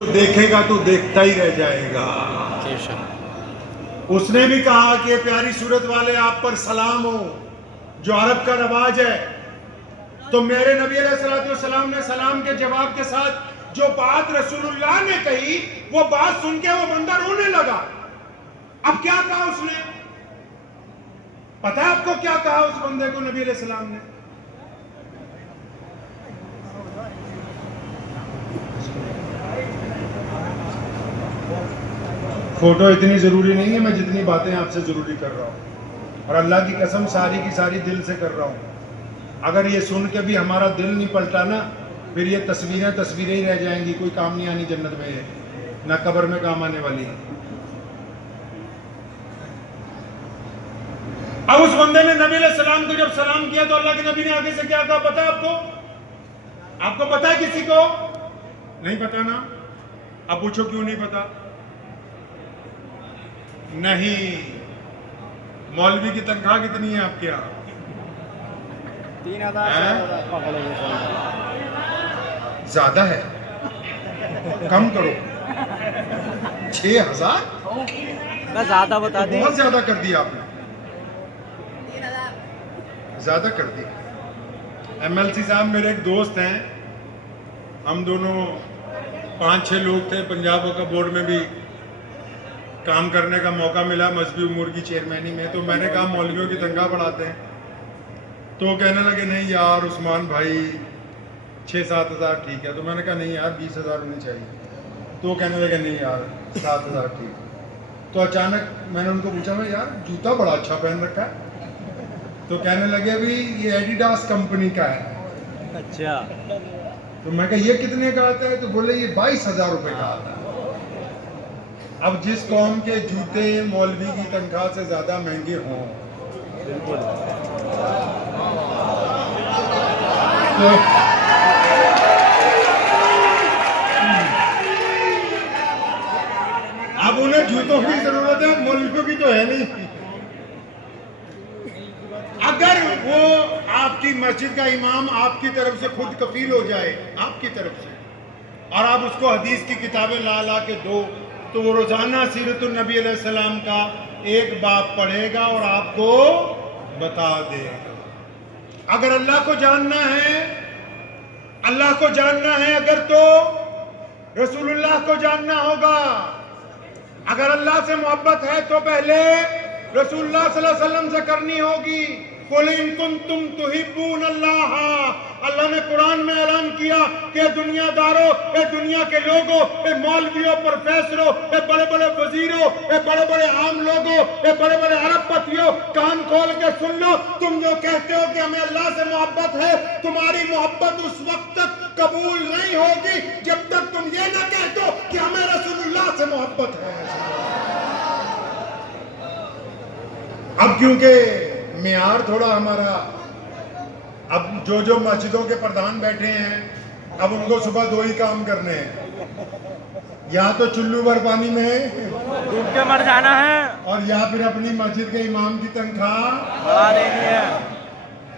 دیکھے گا تو دیکھتا ہی رہ جائے گا۔ اس نے بھی کہا کہ پیاری صورت والے آپ پر سلام ہو، جو عرب کا رواج ہے۔ تو میرے نبی علیہ السلام نے سلام کے جواب کے ساتھ جو بات رسول اللہ نے کہی، وہ بات سن کے وہ بندہ رونے لگا۔ اب کیا کہا اس نے؟ پتہ ہے آپ کو کیا کہا اس بندے کو نبی علیہ السلام نے؟ فوٹو اتنی ضروری نہیں ہے، میں جتنی باتیں آپ سے ضروری کر رہا ہوں، اور اللہ کی قسم ساری کی ساری دل سے کر رہا ہوں۔ اگر یہ سن کے بھی ہمارا دل نہیں پلٹا نا، پھر یہ تصویریں ہی رہ جائیں گی، کوئی کام نہیں آنی جنت میں، نہ قبر میں کام آنے والی۔ اب اس بندے نے نبی علیہ السلام کو جب سلام کیا تو اللہ کے نبی نے آگے سے کیا کہا پتا ہے آپ کو؟ آپ کو پتا ہے کسی کو؟ نہیں پتا نا؟ اب پوچھو کیوں نہیں پتا؟ نہیں۔ مولوی کی تنخواہ کتنی ہے آپ کے یہاں؟ 3000 زیادہ ہے، کم کرو۔ 6000؟ میں زیادہ بتا دیں، بہت زیادہ کر دیا آپ نے، زیادہ کر دی۔ ایم ایل سی صاحب میرے ایک دوست ہیں، ہم دونوں 5-6 لوگ تھے، پنجاب وقف بورڈ میں بھی کام کرنے کا موقع ملا، مذہبی امور کی چیئرمینی میں۔ تو میں نے کہا مولویوں کی تنخواہ بڑھاتے ہیں، تو کہنے لگے نہیں یار عثمان بھائی 6-7 ہزار ٹھیک ہے۔ تو میں نے کہا نہیں یار 20,000 ہونی چاہیے۔ تو کہنے لگے نہیں یار 7,000 ٹھیک ہے۔ تو اچانک میں نے ان کو پوچھا میں یار جوتا بڑا اچھا پہن رکھا ہے۔ تو کہنے لگے بھی یہ ایڈیڈاس کمپنی کا ہے۔ اچھا، تو میں کہا یہ کتنے کا آتا ہے؟ تو بولے یہ 22,000 روپے کا آتا ہے۔ اب جس قوم کے جوتے مولوی کی تنخواہ سے زیادہ مہنگے ہوں، اب انہیں جوتوں کی ضرورت ہے، مولویوں کی تو ہے نہیں۔ اگر وہ آپ کی مسجد کا امام آپ کی طرف سے خود کفیل ہو جائے، آپ کی طرف سے، اور آپ اس کو حدیث کی کتابیں لا کے دو، تو وہ روزانہ سیرت النبی علیہ السلام کا ایک باب پڑھے گا اور آپ کو بتا دے گا۔ اگر اللہ کو جاننا ہے اگر تو رسول اللہ کو جاننا ہوگا۔ اگر اللہ سے محبت ہے تو پہلے رسول اللہ صلی اللہ علیہ وسلم سے کرنی ہوگی۔ قُلْ إِن كُنتُمْ تُحِبُّونَ اللَّهَ، اللہ نے قرآن میں اعلان کیا کہ دنیا داروں، اے دنیا کے لوگوں، اے مولویوں، پروفیسروں، اے بڑے بڑے وزیروں، اے بڑے بڑے عام لوگوں، اے بڑے بڑے عرب پتیوں، کان کھول کے سن لو، تم جو کہتے ہو کہ ہمیں اللہ سے محبت ہے، تمہاری محبت اس وقت تک قبول نہیں ہوگی جب تک تم یہ نہ کہتے ہو کہ ہمیں رسول اللہ سے محبت ہے۔ اب کیونکہ معیار تھوڑا ہمارا، اب جو مسجدوں کے پردھان بیٹھے ہیں، اب ان کو صبح 2 ہی کام کرنے ہیں، یا تو چلو بھر پانی میں ڈوب کے مر جانا ہے، اور یا پھر اپنی مسجد کے امام کی تنخواہ بڑھا دینی ہے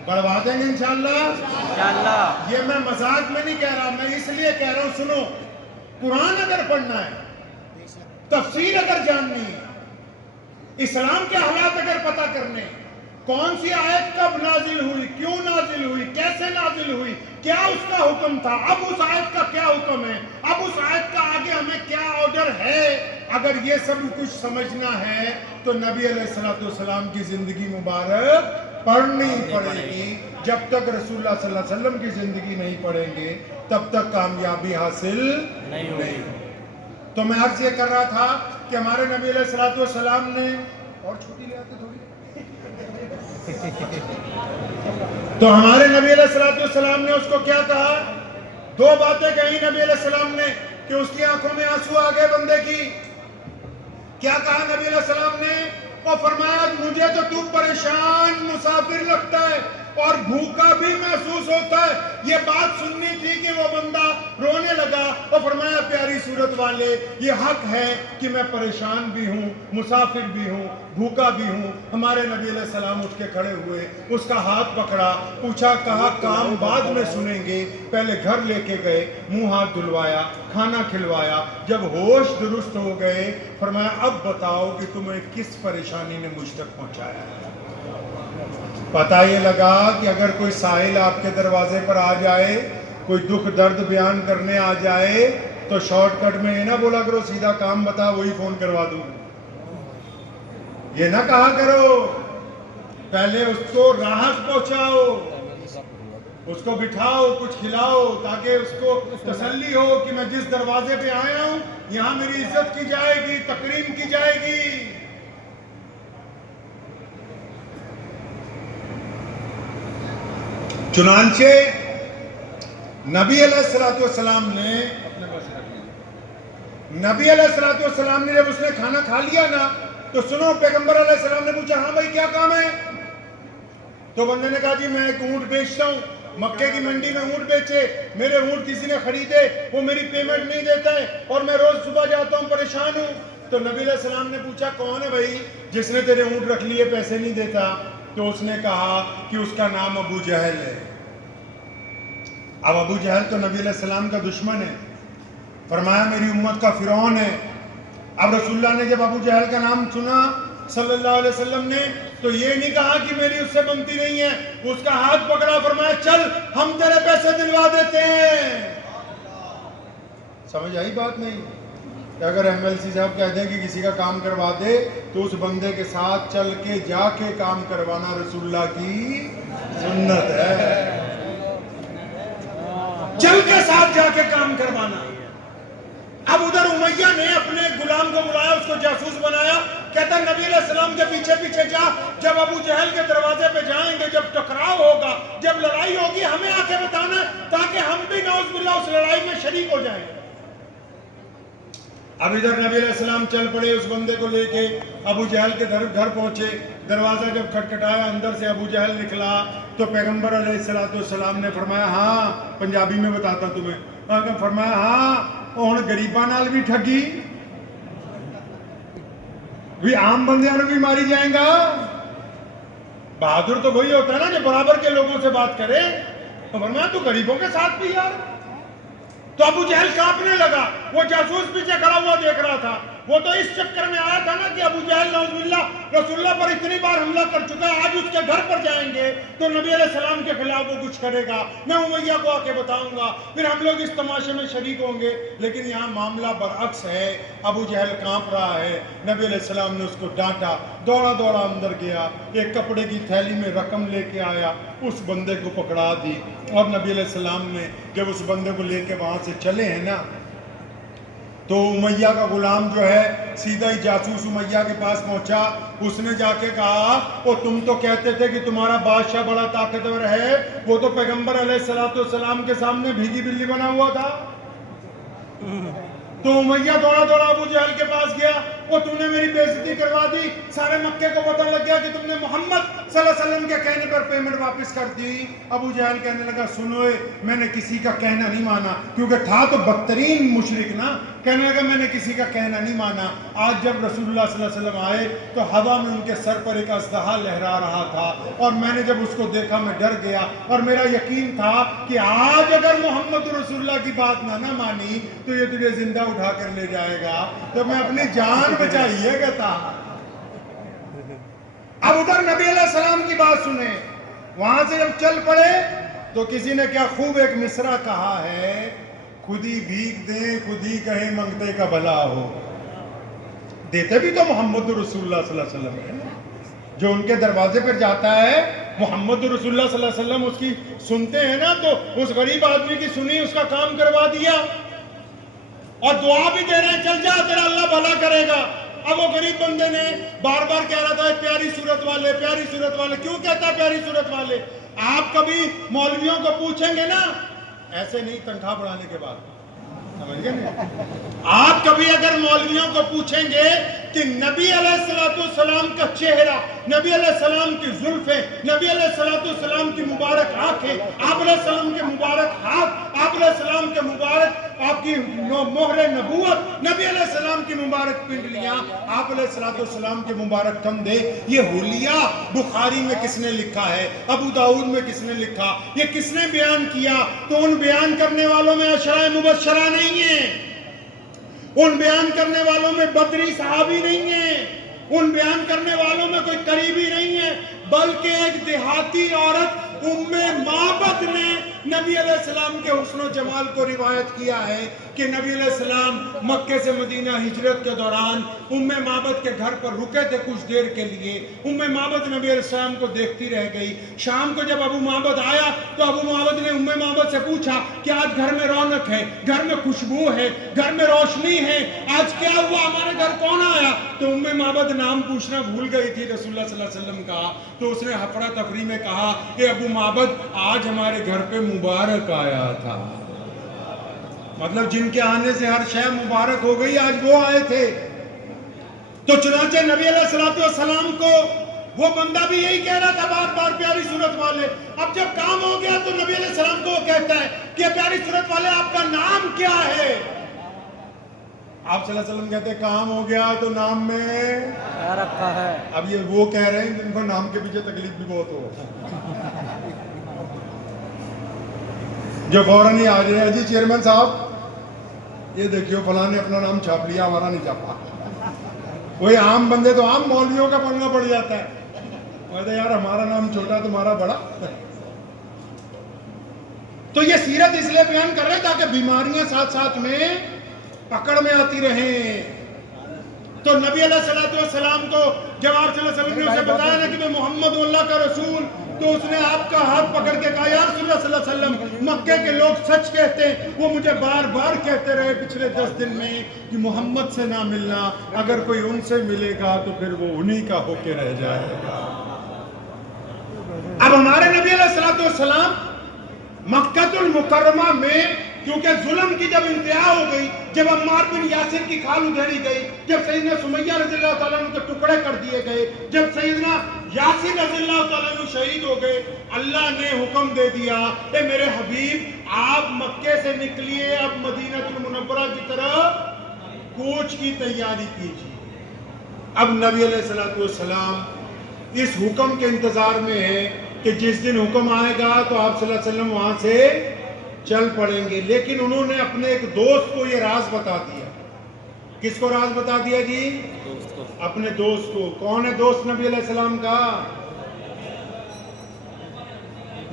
بڑھوا دیں گے انشاءاللہ۔ انشاءاللہ۔ یہ میں مذاق میں نہیں کہہ رہا، میں اس لیے کہہ رہا ہوں سنو، قرآن اگر پڑھنا ہے، تفسیر اگر جاننی ہے، اسلام کے حالات اگر پتہ کرنے، کون سی آیت کب نازل ہوئی، کیوں نازل ہوئی، کیسے نازل ہوئی، کیا اس کا حکم تھا، اب اس آیت کا کیا حکم ہے، اب اس آیت کا آگے ہمیں کیا آرڈر ہے، اگر یہ سب کچھ سمجھنا ہے تو نبی علیہ السلام کی زندگی مبارک پڑھنی پڑے گی۔ جب تک رسول اللہ صلی اللہ علیہ وسلم کی زندگی نہیں پڑھیں گے تب تک کامیابی حاصل نہیں ہوگی۔ تو میں عرض یہ کر رہا تھا کہ ہمارے نبی علیہ السلام نے، اور چھوٹی لے آتے تھوڑی، تو ہمارے نبی علیہ السلام نے اس کو کیا کہا؟ 2 باتیں کہیں نبی علیہ السلام نے کہ اس کی آنکھوں میں آنسو آ گئے بندے کی۔ کیا کہا نبی علیہ السلام نے؟ وہ فرمایا مجھے تو تو پریشان مسافر لگتا ہے، اور بھوکا بھی محسوس ہوتا ہے. یہ بات سننی تھی کہ وہ بندہ رونے لگا اور فرمایا پیاری صورت والے یہ حق ہے کہ میں پریشان بھی ہوں, مسافر بھی ہوں, بھوکا بھی ہوں. ہمارے نبی علیہ السلام اٹھ کے کھڑے ہوئے, اس کا ہاتھ پکڑا, پوچھا, کہا کام بعد میں سنیں گے, پہلے گھر لے کے گئے, منہ ہاتھ دھلوایا, کھانا کھلوایا. جب ہوش درست ہو گئے فرمایا اب بتاؤ کہ تمہیں کس پریشانی نے مجھ تک پہنچایا ہے. پتہ یہ لگا کہ اگر کوئی سائل آپ کے دروازے پر آ جائے, کوئی دکھ درد بیان کرنے آ جائے تو شارٹ کٹ میں یہ نہ بولا کرو سیدھا کام بتا وہی فون کروا دوں. یہ نہ کہا کرو, پہلے اس کو راحت پہنچاؤ, اس کو بٹھاؤ, کچھ کھلاؤ تاکہ اس کو تسلی ہو کہ میں جس دروازے پہ آیا ہوں یہاں میری عزت کی جائے گی, تکریم کی جائے گی. چنانچہ نبی علیہ السلام نے جب اس نے کھانا کھا لیا نا تو سنو, پیغمبر علیہ السلام نے پوچھا ہاں بھائی کیا کام ہے؟ تو بندے نے کہا جی میں ایک اونٹ بیچتا ہوں, مکے کی منڈی میں اونٹ بیچے, میرے اونٹ کسی نے خریدے, وہ میری پیمنٹ نہیں دیتا ہے اور میں روز صبح جاتا ہوں, پریشان ہوں. تو نبی علیہ السلام نے پوچھا کون ہے بھائی جس نے تیرے اونٹ رکھ لیے پیسے نہیں دیتا؟ تو اس نے کہا کہ اس کا نام ابو جہل ہے. اب ابو جہل تو نبی علیہ السلام کا دشمن ہے, فرمایا میری امت کا فرعون ہے. اب رسول اللہ نے جب ابو جہل کا نام سنا صلی اللہ علیہ وسلم نے تو یہ نہیں کہا کہ میری اس سے بنتی نہیں ہے, اس کا ہاتھ پکڑا, فرمایا چل ہم تیرے پیسے دلوا دیتے ہیں. سمجھ آئی بات نہیں؟ کہ اگر ایم ایل سی صاحب کہہ دیں کہ کسی کا کام کروا دے تو اس بندے کے ساتھ چل کے جا کے کام کروانا رسول اللہ کی سنت ہے. چل کے ساتھ جا کے کام کروانا. اب ادھر امیہ نے اپنے غلام کو بلایا, اس کو جاسوس بنایا, کہتا نبی علیہ السلام کے پیچھے پیچھے جا, جب ابو جہل کے دروازے پہ جائیں گے, جب ٹکراؤ ہوگا, جب لڑائی ہوگی ہمیں آ کے بتانا تاکہ ہم بھی نعوذ باللہ اس لڑائی میں شریک ہو جائیں. اب ادھر نبی علیہ السلام چل پڑے اس بندے کو لے کے, ابو جہل کے گھر پہنچے. دروازہ جب کھٹکھٹایا اندر سے ابو جہل نکلا تو پیغمبر علیہ السلام نے فرمایا ہاں, پنجابی میں بتاتا تمہیں, فرمایا ہاں ہن غریباں نال بھی ٹھگی, بھی عام بندیاں نوں بھی ماری جائیں گا. بہادر تو وہی ہوتا ہے نا جو برابر کے لوگوں سے بات کرے. تو فرمایا تو غریبوں کے ساتھ بھی یار. تو ابو جہل کانپنے لگا, وہ جاسوس پیچھے کھڑا ہوا دیکھ رہا تھا. وہ تو اس چکر میں آیا تھا نا کہ ابو جہل نعوذ باللہ رسول اللہ پر اتنی بار حملہ کر چکا ہے, آج اس کے گھر پر جائیں گے تو نبی علیہ السلام کے خلاف وہ کچھ کرے گا, میں امیہ کو آ کے بتاؤں گا, پھر ہم لوگ اس تماشے میں شریک ہوں گے. لیکن یہاں معاملہ برعکس ہے, ابو جہل کانپ رہا ہے. نبی علیہ السلام نے اس کو ڈانٹا, دوڑا دوڑا اندر گیا, ایک کپڑے کی تھیلی میں رقم لے کے آیا, اس بندے کو پکڑا دی. اور نبی علیہ السلام نے جب اس بندے کو لے کے وہاں سے چلے ہیں نا تو امیہ کا غلام جو ہے سیدھا ہی جاسوس امیہ کے پاس پہنچا. اس نے جا کے کہا او تم تو کہتے تھے کہ تمہارا بادشاہ بڑا طاقتور ہے, وہ تو پیغمبر علیہ السلام کے سامنے بھیگی بلی بنا ہوا تھا. تو امیہ دوڑا دوڑا ابو جہل کے پاس گیا, وہ تم نے میری بے عزتی کروا دی, سارے مکے کو پتہ لگ گیا کہ تم نے محمد صلی اللہ علیہ وسلم کے کہنے پر پیمنٹ واپس کر دی. ابو جہل کہنے لگا سنوئے میں نے کسی کا کہنا نہیں مانا, کیونکہ تھا تو بدترین مشرک نا. کہنے لگا میں نے کسی کا کہنا نہیں مانا. آج جب رسول اللہ صلی اللہ علیہ وسلم آئے تو ہوا میں ان کے سر پر ایک اژدہا لہرا رہا تھا, اور میں نے جب اس کو دیکھا میں ڈر گیا, اور میرا یقین تھا کہ آج اگر محمد رسول اللہ کی بات نہ مانی تو یہ تجھے زندہ اٹھا کر لے جائے گا, تو میں اپنی جان بچائیے گا تھا. اب ادھر نبی علیہ السلام کی بات سنیں. وہاں سے جب چل پڑے تو کسی نے کیا خوب ایک مصرع کہا ہے, خود ہی بھیک دیں خود ہی کہیں منگتے کا بھلا ہو. دیتے بھی تو محمد رسول اللہ صلی اللہ علیہ وسلم ہے, جو ان کے دروازے پر جاتا ہے محمد رسول اللہ صلی اللہ علیہ وسلم اس کی سنتے ہیں نا, تو اس غریب آدمی کی سنی, اس کا کام کروا دیا, اور دعا بھی دے رہے ہیں چل جا تیرا اللہ بھلا کرے گا. اب وہ غریب بندے نے بار بار کہہ رہا تھا پیاری صورت والے پیاری صورت والے. کیوں کہتا ہے پیاری صورت والے؟ آپ کبھی مولویوں کو پوچھیں گے نا, ایسے نہیں تنخواہ بڑھانے کے بعد, سمجھ گئے نا, آپ کبھی اگر مولویوں کو پوچھیں گے کہ کہ نبی علیہ السلام کا چہرہ، نبی علیہ السلام کی زلفیں، نبی علیہ السلام کی مبارک آنکھیں، آپ علیہ السلام کے مبارک ہاتھ، آپ علیہ السلام کے مبارک آپ کی مہر نبوت، نبی علیہ السلام کی مبارک پنڈلیاں، آپ علیہ السلام کے مبارک کندھے، یہ حلیہ بخاری میں کس نے لکھا ہے، ابو داؤد میں کس نے لکھا، یہ کس نے بیان کیا؟ تو ان بیان کرنے والوں میں عشرہ مبشرہ نہیں ہیں، ان بیان کرنے والوں میں بدری صحابی نہیں ہیں، ان بیان کرنے والوں میں کوئی قریبی نہیں ہے، بلکہ ایک دیہاتی عورت ام معبد نے نبی علیہ السلام کے حسن و جمال کو روایت کیا ہے کہ نبی علیہ السلام مکے سے مدینہ ہجرت کے دوران ام معبد کے گھر پر رکے تھے کچھ دیر کے لیے، ام معبد نبی علیہ السلام کو دیکھتی رہ گئی، شام کو جب ابو معبد آیا تو ابو معبد نے ام معبد سے پوچھا کہ آج گھر میں رونق ہے، گھر میں خوشبو ہے، گھر میں روشنی ہے، آج کیا ہوا، ہمارے گھر کون آیا؟ تو ام معبد نام پوچھنا بھول گئی تھی رسول اللہ صلی اللہ علیہ وسلم کا، تو اس نے ہفڑا تفری میں کہا کہ ابو معبد آج ہمارے گھر پہ مبارک آیا تھا، مطلب جن کے آنے سے ہر شے مبارک ہو گئی، آج وہ آئے تھے۔ تو چنانچہ نبی علیہ السلام کو وہ بندہ بھی یہی کہہ رہا تھا بار بار پیاری صورت والے، اب جب کام ہو گیا تو نبی علیہ السلام کو وہ کہتا ہے کہ پیاری صورت والے آپ کا نام کیا ہے؟ آپ صلی اللہ علیہ وسلم کہتے ہیں کام ہو گیا تو نام میں کیا رکھا ہے؟ اب یہ وہ کہہ رہے ہیں جن کو نام کے پیچھے تکلیف بھی بہت ہو، جو فوراً ہی آ جائے جی چیئرمین صاحب یہ دیکھیو فلاں نے اپنا نام چھاپ لیا، ہمارا نہیں چھاپا۔ وہی عام بندے تو عام مولویوں کا پڑھنا پڑ جاتا ہے، کہتے ہیں یار ہمارا نام چھوٹا تمہارا بڑا۔ تو یہ سیرت اس لیے بیان کر رہے ہیں تاکہ بیماریاں ساتھ ساتھ میں پکڑ میں آتی رہیں۔ تو نبی علیہ السلام کو جب آپ صلی اللہ علیہ وسلم نے اسے بتایا نا کہ میں محمد اللہ کا رسول، تو اس نے آپ کا ہاتھ پکڑ کے کہا یا رسول اللہ صلی اللہ علیہ وسلم مکے کے لوگ سچ کہتے ہیں، وہ مجھے بار بار کہتے رہے پچھلے 10 دن میں کہ محمد سے نہ ملنا، اگر کوئی ان سے ملے گا تو پھر وہ انہی کا ہو کے رہ جائے گا۔ اب ہمارے نبی علیہ السلام مکہ المکرمہ میں کیونکہ ظلم کی جب انتہا ہو گئی، جب عمار بن یاسر کی کھال ادھیڑی گئی، جب سیدنا سمیہ رضی اللہ تعالیٰ عنہ کے ٹکڑے کر دیے گئے، جب سیدنا یاسر رضی اللہ تعالیٰ عنہ شہید ہو گئے، اللہ نے حکم دے دیا اے میرے حبیب آپ مکے سے نکلیے، اب مدینہ المنورہ کی طرف کوچ کی تیاری کیجیے۔ اب نبی علیہ السلام اس حکم کے انتظار میں ہے کہ جس دن حکم آئے گا تو آپ صلی اللہ علیہ وسلم وہاں سے چل پڑیں گے، لیکن انہوں نے اپنے ایک دوست کو یہ راز بتا دیا۔ کس کو راز بتا دیا جی؟ اپنے دوست کو۔ کون ہے دوست نبی علیہ السلام کا؟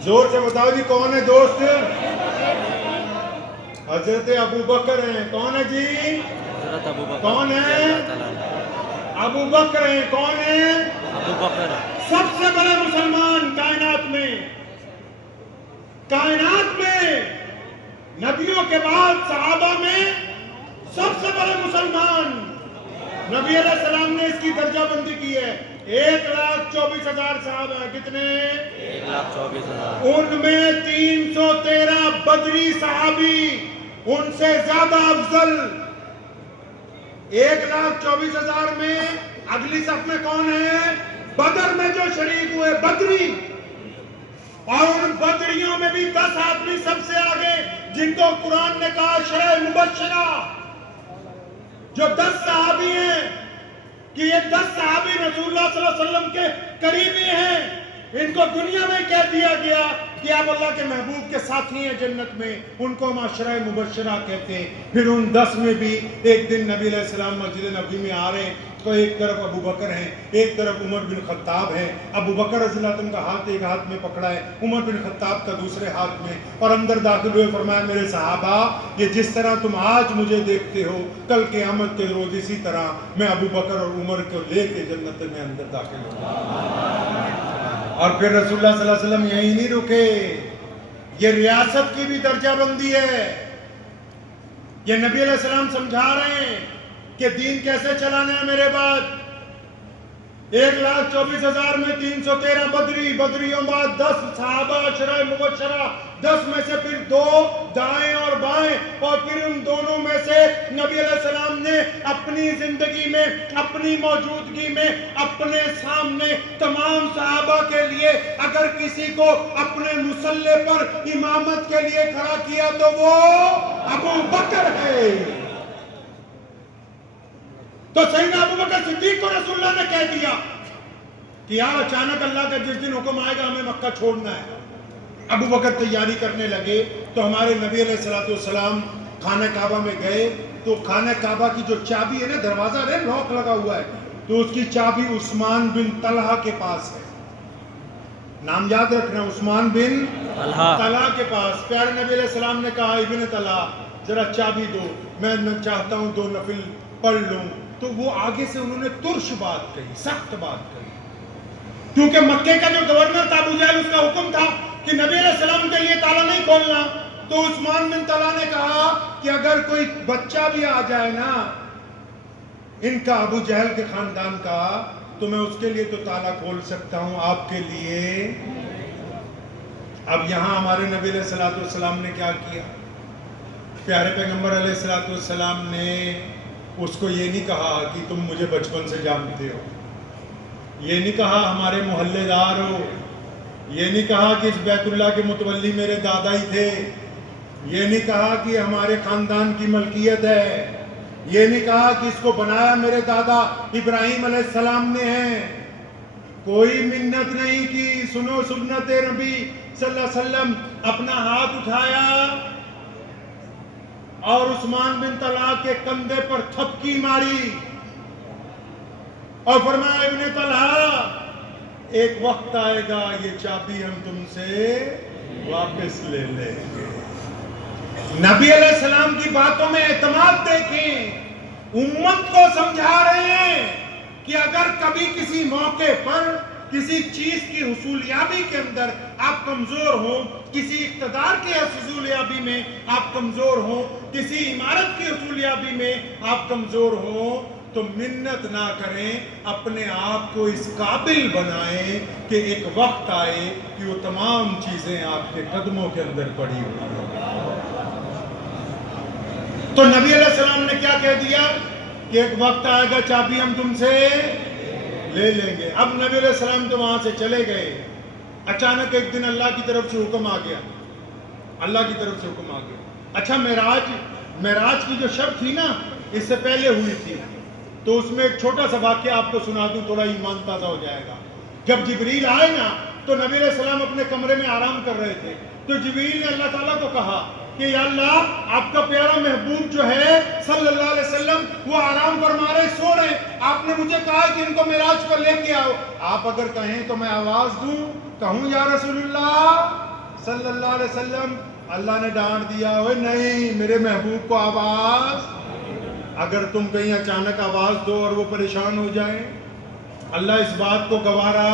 زور سے بتاؤ جی کون ہے دوست؟ حضرت ابو بکر ہیں۔ کون ہے جی؟ حضرت ابو بکر کون ہے؟ ابو بکر ہیں۔ کون ہے؟ ابو بکر سب سے بڑے مسلمان کائنات میں، کائنات میں نبیوں کے بعد صحابہ میں سب سے بڑے مسلمان، نبی علیہ السلام نے اس کی درجہ بندی کی ہے۔ 1,24,000 صحابہ ہیں، کتنے؟ 1,24,000۔ ان میں 313 بدری صحابی، ان سے زیادہ افضل۔ 1,24,000 میں اگلی صف میں کون ہے؟ بدر میں جو شریک ہوئے بدری، اور ان بدریوں میں بھی 10 آدمی سب سے آگے جن کو قرآن نے کہا عشرہ مبشرہ، جو 10 صحابی ہیں کہ یہ 10 صحابی رسول اللہ صلی اللہ علیہ وسلم کے قریبی ہیں، ان کو دنیا میں کہہ دیا گیا کہ آپ اللہ کے محبوب کے ساتھی ہیں جنت میں، ان کو ہم عشرہ مبشرہ کہتے ہیں۔ پھر ان 10 میں بھی ایک دن نبی علیہ السلام مسجد نبوی میں آ رہے ہیں تو ایک طرف ابو بکر ہیں، ایک طرف عمر بن خطاب ہیں۔ ابو بکر رضی اللہ عنہ کا ہاتھ ایک ہاتھ میں پکڑا ہے، عمر بن خطاب کا دوسرے ہاتھ میں، اور اندر داخل ہوئے فرمایا میرے صحابہ یہ جس طرح تم آج مجھے دیکھتے ہو کل قیامت کے روز اسی طرح میں ابو بکر اور عمر کو لے کے جنت میں اندر داخل ہوں۔ اور پھر رسول اللہ صلی اللہ علیہ وسلم یہی نہیں رکے، یہ ریاست کی بھی درجہ بندی ہے۔ یہ نبی علیہ السلام سمجھا رہے ہیں کہ دین کیسے چلانا ہے میرے بعد۔ 1,24,000 میں 313 بدری، بدریوں بعد 10 صحابہ عشرہ مبشرہ، 10 میں سے پھر 2 دائیں اور بائیں، اور پھر ان دونوں میں سے نبی علیہ السلام نے اپنی زندگی میں، اپنی موجودگی میں، اپنے سامنے تمام صحابہ کے لیے اگر کسی کو اپنے مصلی پر امامت کے لیے کھڑا کیا تو وہ ابو بکر ہے۔ تو سیدنا ابو بکر صدیق کو رسول اللہ نے کہہ دیا کہ یار اچانک اللہ کا جس دن حکم آئے گا ہمیں مکہ چھوڑنا ہے۔ ابو بکر تیاری کرنے لگے تو ہمارے نبی علیہ السلام خانہ کعبہ میں گئے تو خانہ کعبہ کی جو چابی ہے نا، دروازہ ہے لاک لگا ہوا ہے، تو اس کی چابی عثمان بن طلحہ کے پاس ہے۔ نام یاد رکھنا، عثمان بن طلحہ کے پاس۔ پیارے نبی علیہ السلام نے کہا ابن طلحہ ذرا چابی دو، میں چاہتا ہوں 2 نفل پڑھ لوں۔ تو وہ آگے سے انہوں نے ترش بات کہی، سخت بات کہی، کیونکہ مکے کا جو گورنر تھا ابو جہل، اس کا حکم تھا کہ نبی علیہ السلام کے لیے تالا نہیں کھولنا۔ تو عثمان بن طلحہ نے کہا کہ اگر کوئی بچہ بھی آ جائے نا ان کا، ابو جہل کے خاندان کا، تو میں اس کے لیے تو تالا کھول سکتا ہوں، آپ کے لیے۔ اب یہاں ہمارے نبی علیہ السلام نے کیا کیا؟ پیارے پیغمبر علیہ السلام نے اس کو یہ نہیں کہا کہ تم مجھے بچپن سے جانتے ہو، یہ نہیں کہا ہمارے محلے دار ہو، یہ نہیں کہا کہ اس بیت اللہ کے متولی میرے دادا ہی تھے، یہ نہیں کہا کہ ہمارے خاندان کی ملکیت ہے، یہ نہیں کہا کہ اس کو بنایا میرے دادا ابراہیم علیہ السلام نے ہے۔ کوئی منت نہیں کی۔ سنو سنت نبی صلی اللہ علیہ وسلم، اپنا ہاتھ اٹھایا اور عثمان بن طلحہ کے کندھے پر تھپکی ماری اور فرمایا ابن طلحہ ایک وقت آئے گا یہ چابی ہم تم سے واپس لے لیں گے۔ نبی علیہ السلام کی باتوں میں اعتماد دیکھیں، امت کو سمجھا رہے ہیں کہ اگر کبھی کسی موقع پر کسی چیز کی حصولیابی کے اندر آپ کمزور ہوں، کسی اقتدار کی حصولیابی میں آپ کمزور ہوں، کسی عمارت کی حصولیابی میں آپ کمزور ہوں، تو منت نہ کریں، اپنے آپ کو اس قابل بنائیں کہ ایک وقت آئے کہ وہ تمام چیزیں آپ کے قدموں کے اندر پڑی ہوئی ہیں۔ تو نبی علیہ السلام نے کیا کہہ دیا کہ ایک وقت آئے گا چابی ہم تم سے لے لیں گے۔ اب نبی علیہ السلام تو وہاں سے چلے گئے، اچانک ایک دن اللہ کی طرف سے حکم آ گیا، اللہ کی طرف سے حکم آ گیا۔ اچھا معراج کی جو شب تھی نا، اس سے پہلے ہوئی تھی، تو اس میں ایک چھوٹا سا واقعہ آپ کو سنا دوں، تھوڑا ایمان تازہ ہو جائے گا۔ جب جبریل آئے نا تو نبی علیہ السلام اپنے کمرے میں آرام کر رہے تھے، تو جبریل نے اللہ تعالیٰ کو کہا کہ یا اللہ آپ کا پیارا محبوب جو ہے صلی اللہ علیہ وسلم وہ آرام فرما رہے، سو رہے، آپ نے مجھے کہا کہ ان کو معراج پر لے کے آؤ، آپ اگر کہیں تو میں آواز دوں، کہوں یا رسول اللہ صلی اللہ علیہ وسلم؟ اللہ نے ڈانٹ دیا، اوے نہیں، میرے محبوب کو آواز، اگر تم کہیں اچانک آواز دو اور وہ پریشان ہو جائیں، اللہ اس بات کو گوارا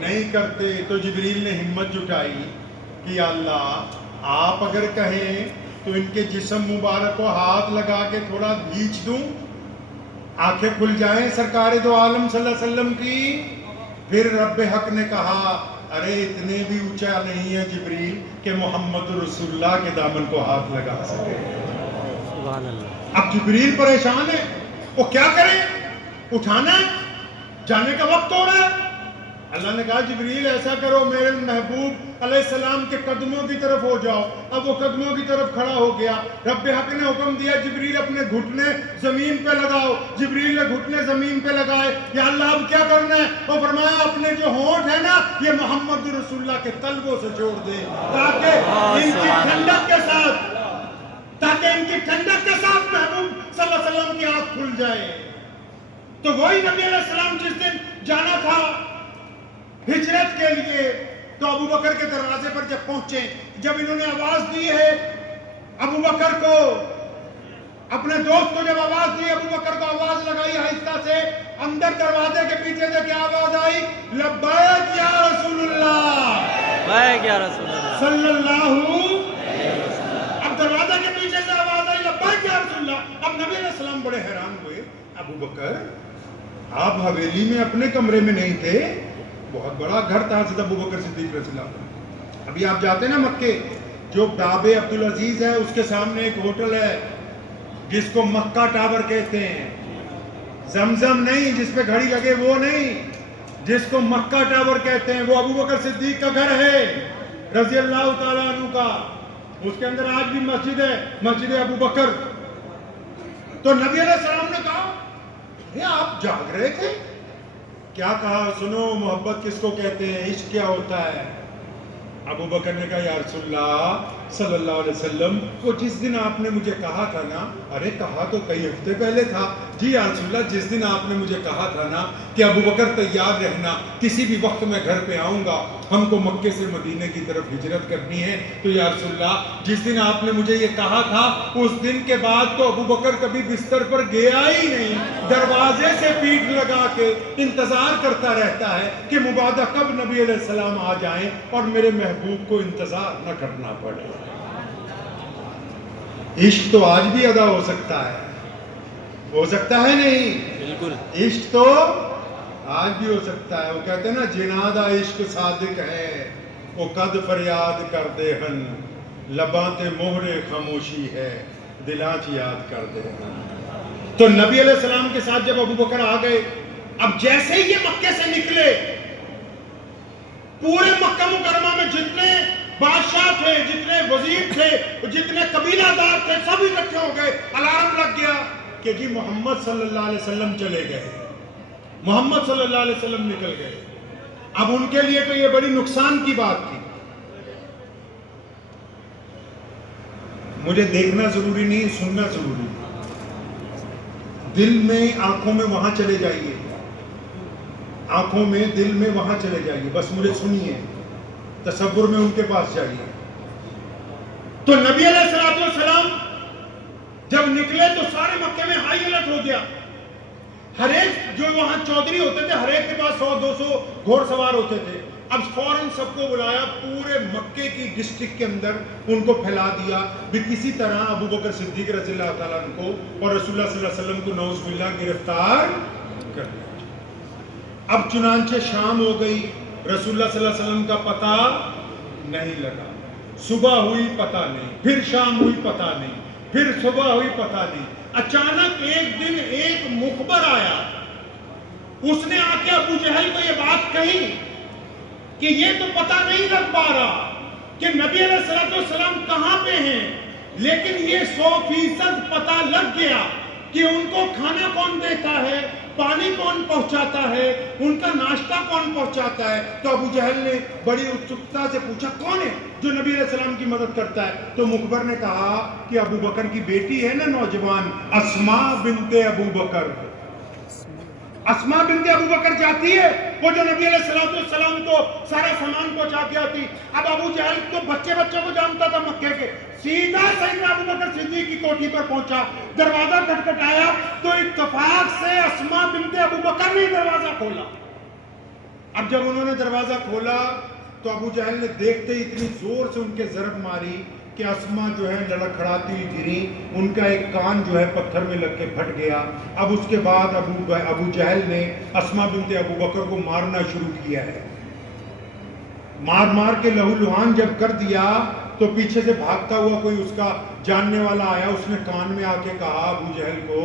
نہیں کرتے۔ تو جبریل نے ہمت جٹائی کہ یا اللہ آپ اگر کہیں تو ان کے جسم مبارک کو ہاتھ لگا کے تھوڑا بھیج دوں، آنکھیں کھل جائیں سرکار دو عالم صلی اللہ علیہ وسلم کی۔ پھر رب حق نے کہا ارے اتنے بھی اونچا نہیں ہے جبریل کہ محمد رسول اللہ کے دامن کو ہاتھ لگا سکے۔ سبحان اللہ۔ اب جبریل پریشان ہے، وہ کیا کریں؟ اٹھانا ہے، جانے کا وقت ہو رہا ہے۔ اللہ نے کہا جبریل ایسا کرو، میرے محبوب علیہ السلام کے قدموں کی طرف ہو جاؤ۔ اب وہ قدموں کی طرف کھڑا ہو گیا۔ رب حق نے حکم دیا جبریل اپنے گھٹنے زمین پہ لگاؤ۔ جبریل نے گھٹنے زمین پہ لگائے، یا اللہ اب کیا کرنا ہے؟ وہ فرمایا اپنے جو ہونٹ ہے نا یہ محمد رسول اللہ کے تلووں سے جوڑ دے، تاکہ ان کی ٹھنڈک کے ساتھ محبوب صلی اللہ علیہ وسلم کی آنکھ کھل جائے۔ تو وہی نبی علیہ السلام جس دن جانا تھا ہجرت کے لیے، تو ابو بکر کے دروازے پر جب پہنچے، جب انہوں نے آواز دی ہے ابو بکر کو، اپنے دوست کو جب آواز دی، ابو بکر کو آواز لگائی آہستہ سے، اندر دروازے کے پیچھے سے کیا آواز آئی؟ لبیک یا رسول اللہ، لبیک یا رسول اللہ صلی اللہ علیہ وسلم۔ اب دروازے کے پیچھے سے آواز آئی لبیک یا رسول اللہ۔ اب نبی علیہ السلام بڑے حیران ہوئے، ابو بکر آپ حویلی میں اپنے کمرے میں نہیں تھے، بہت بڑا گھر تھا حضرت ابوبکر صدیق رضی اللہ عنہ۔ ابھی آپ جاتے ہیں نا مکے، جو باب عبدالعزیز ہے اس کے سامنے ایک ہوٹل ہے جس کو مکہ ٹاور کہتے ہیں، زمزم نہیں جس پہ گھڑی لگے وہ نہیں، جس کو مکہ ٹاور کہتے ہیں، وہ ابوبکر صدیق کا گھر ہے رضی اللہ تعالیٰ عنہ کا۔ اس کے اندر آج بھی مسجد ہے، مسجد ابوبکر۔ تو نبی علیہ السلام نے کہا یہ آپ جاگ رہے تھے؟ کیا کہا؟ سنو، محبت کس کو کہتے ہیں، عشق کیا ہوتا ہے؟ ابو بکر نے کہا یا رسول اللہ صلی اللہ علیہ وسلم، وہ جس دن آپ نے مجھے کہا تھا نا، ارے کہا تو کئی ہفتے پہلے تھا، جی یا رسول اللہ جس دن آپ نے مجھے کہا تھا نا کہ ابو بکر تیار رہنا، کسی بھی وقت میں گھر پہ آؤں گا، ہم کو مکے سے مدینے کی طرف ہجرت کرنی ہے، تو یا رسول اللہ جس دن آپ نے مجھے یہ کہا تھا اس دن کے بعد تو ابو بکر کبھی بستر پر گیا ہی نہیں، دروازے سے پیٹھ لگا کے انتظار کرتا رہتا ہے کہ مبادہ کب نبی علیہ السلام آ جائیں اور میرے محبوب کو انتظار نہ کرنا پڑے۔ عشق تو آج بھی ادا ہو سکتا ہے، ہو سکتا ہے نہیں؟ بالکل۔ عشق تو آج بھی ہو سکتا ہے۔ وہ کہتے ہیں نا جنادہ عشق صادق ہے، وہ قد فریاد کر دے ہن، لباں تے مہر خاموشی ہے، دلاں چ یاد کر دے ہن۔ تو نبی علیہ السلام کے ساتھ جب ابو بکر آ گئے، اب جیسے ہی یہ مکے سے نکلے، پورے مکہ مکرمہ میں جتنے بادشاہ تھے، جتنے وزیر تھے، جتنے قبیلہ دار تھے، سب اکٹھے ہو گئے۔ الارم لگ گیا کہ جی محمد صلی اللہ علیہ وسلم چلے گئے، محمد صلی اللہ علیہ وسلم نکل گئے۔ اب ان کے لیے تو یہ بڑی نقصان کی بات تھی۔ مجھے دیکھنا ضروری نہیں، سننا ضروری ہے۔ دل میں، آنکھوں میں وہاں چلے جائیے، آنکھوں میں، دل میں وہاں چلے جائیے، بس مجھے سنیے، تصور میں ان کے پاس جائیے۔ تو نبی علیہ السلام جب نکلے تو سارے مکے میں ہائی الرٹ ہو گیا۔ ہر ایک جو وہاں چودھری ہوتے تھے، ہر ایک کے پاس 100-200 گھوڑ سوار ہوتے تھے۔ اب فوراً سب کو بلایا، پورے مکے کی ڈسٹرکٹ کے اندر ان کو پھیلا دیا بھی کسی طرح ابو بکر صدیق رضی اللہ تعالیٰ عنہ کو اور رسول اللہ صلی اللہ علیہ وسلم کو نعوذ باللہ گرفتار کر دیا۔ اب چنانچہ شام ہو گئی، رسول اللہ صلی اللہ علیہ وسلم کا پتہ نہیں لگا، صبح ہوئی پتہ نہیں، پھر شام ہوئی پتہ نہیں، پھر صبح ہوئی پتہ نہیں۔ اچانک ایک دن ایک مخبر آیا، اس نے آ کے ابو جہل کو یہ بات کہی کہ یہ تو پتہ نہیں لگ پا رہا کہ نبی علیہ السلام کہاں پہ ہیں، لیکن یہ 100% پتہ لگ گیا کہ ان کو کھانا کون دیتا ہے، پانی کون پہنچاتا ہے، ان کا ناشتہ کون پہنچاتا ہے۔ تو ابو جہل نے بڑی اتسکتا سے پوچھا کون ہے جو نبی علیہ السلام کی مدد کرتا ہے؟ تو مخبر نے کہا کہ ابو بکر کی بیٹی ہے نا نوجوان، اسماء بنت ابو بکر، اسماء بنت ابو بکر جاتی ہے، وہ جو نبی علیہ السلام کو سارا سامان پہنچا کے آتی۔ اب ابو جہل تو بچے کو جانتا تھا مکے کے، سیدھا سیدنا ابو بکر صدیق کی کوٹھی پر پہنچا، دروازہ کھٹکھٹایا تو اتفاق سے اسماء بنت ابو بکر نے دروازہ کھولا۔ اب جب انہوں نے دروازہ کھولا تو ابو جہل نے دیکھتے ہی اتنی زور سے ان کے ضرب ماری کہ اسماء جو ہے لڑکھڑاتی ہوئی گری، ان کا ایک کان جو ہے پتھر میں لگ کے پھٹ گیا۔ اب اس کے بعد ابو جہل نے اسماء بنت ابو بکر کو مارنا شروع کیا ہے۔ مار کے لہو لہان جب کر دیا تو پیچھے سے بھاگتا ہوا کوئی اس کا جاننے والا آیا، اس نے کان میں آ کے کہا ابو جہل کو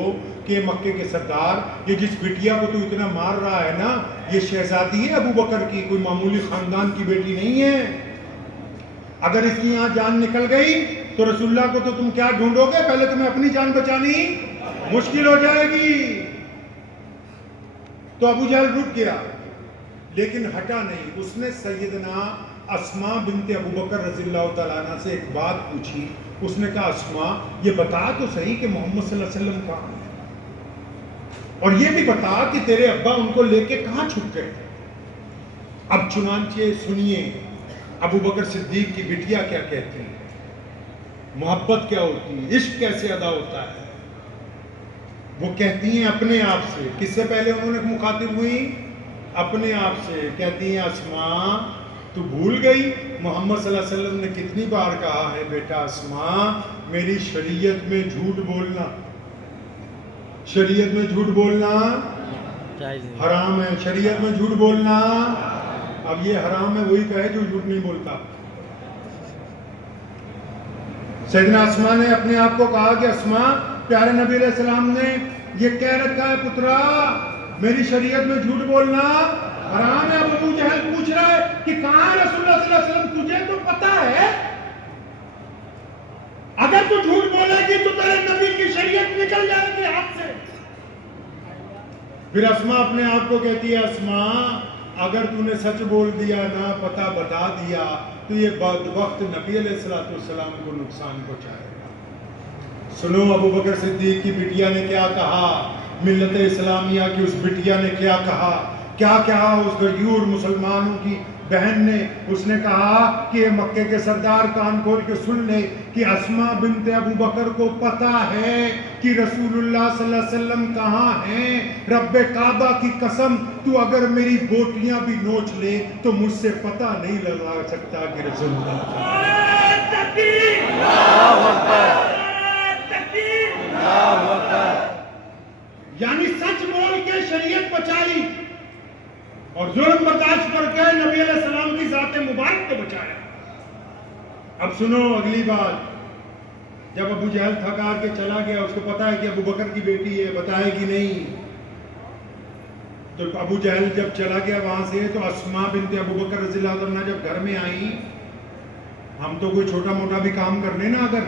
کہ مکے کے سردار، یہ جس بٹیا کو تو اتنا مار رہا ہے نا، یہ شہزادی ہے ابو بکر کی، کوئی معمولی خاندان کی بیٹی نہیں ہے۔ اگر اس کی یہاں جان نکل گئی تو رسول اللہ کو تو تم کیا ڈھونڈو گے، پہلے تمہیں اپنی جان بچانی مشکل ہو جائے گی۔ تو ابو جہل رک گیا لیکن ہٹا نہیں، اس نے سیدنا اسماء بنت ابو بکر رضی اللہ تعالیٰ عنہ سے ایک بات پوچھی۔ اس نے کہا اسماء یہ بتا تو صحیح کہ محمد صلی اللہ علیہ وسلم کہاں ہے، اور یہ بھی بتا کہ تیرے ابا ان کو لے کے کہاں چھپ گئے۔ اب چنانچہ سنیے ابو بکر صدیق کی بٹیا کیا کہتی ہے، محبت کیا ہوتی ہے، عشق کیسے ادا ہوتا ہے۔ وہ کہتی ہیں اپنے آپ سے، کس سے پہلے انہوں نے مخاطب ہوئی، اپنے آپ سے کہتی ہیں اسماء تو بھول گئی محمد صلی اللہ علیہ وسلم نے کتنی بار کہا ہے بیٹا اسماء میری شریعت میں جھوٹ بولنا، شریعت میں جھوٹ بولنا جائز نہیں. حرام ہے شریعت میں جھوٹ بولنا. اب یہ حرام ہے وہی کہے جو جھوٹ نہیں بولتا. سیدنا اسما نے اپنے آپ کو کہا کہ اسما پیارے نبی علیہ السلام نے یہ کہہ رکھا ہے پترا میری شریعت میں جھوٹ بولنا حرام ہے. اب ابو جہل پوچھ رہا ہے کہ کہاں ہے رسول اللہ صلی اللہ علیہ وسلم, تجھے تو پتا ہے اگر تو جھوٹ بولے گی تو تیرے نبی کی شریعت نکل جائے گی ہاتھ سے. پھر اسما اپنے آپ کو کہتی ہے اسما اگر تو نے سچ بول دیا نہ پتہ بتا دیا تو یہ وقت نبی علیہ السلام کو نقصان پہنچائے گا. سنو ابو بکر صدیق کی بٹیا نے کیا کہا, ملت اسلامیہ کی اس بٹیا نے کیا کہا, کیا کہا اس غیور مسلمانوں کی بہن نے. اس نے کہا کہ مکے کے سردار کان کھول کے سن لے کہ اسما بنت ابو بکر کو پتا ہے کہ رسول اللہ صلی اللہ علیہ وسلم کہاں ہیں. رب کعبہ کی قسم تو اگر میری بوٹیاں بھی نوچ لے تو مجھ سے پتہ نہیں لگا سکتا کہ رسول اللہ. یعنی سچ بول کے شریعت بچائی اور ظلم برداشت کر کے نبی علیہ السلام کی ذات مبارک کو بچایا. اب سنو اگلی بات, جب ابو جہل تھکا کے چلا گیا, اس کو پتا ہے کہ ابو بکر کی بیٹی ہے, بتائے گی نہیں, تو ابو جہل جب چلا گیا وہاں سے تو اسما بنت ابو بکر رضی اللہ عنہ جب گھر میں آئی, ہم تو کوئی چھوٹا موٹا بھی کام کر لیں نا اگر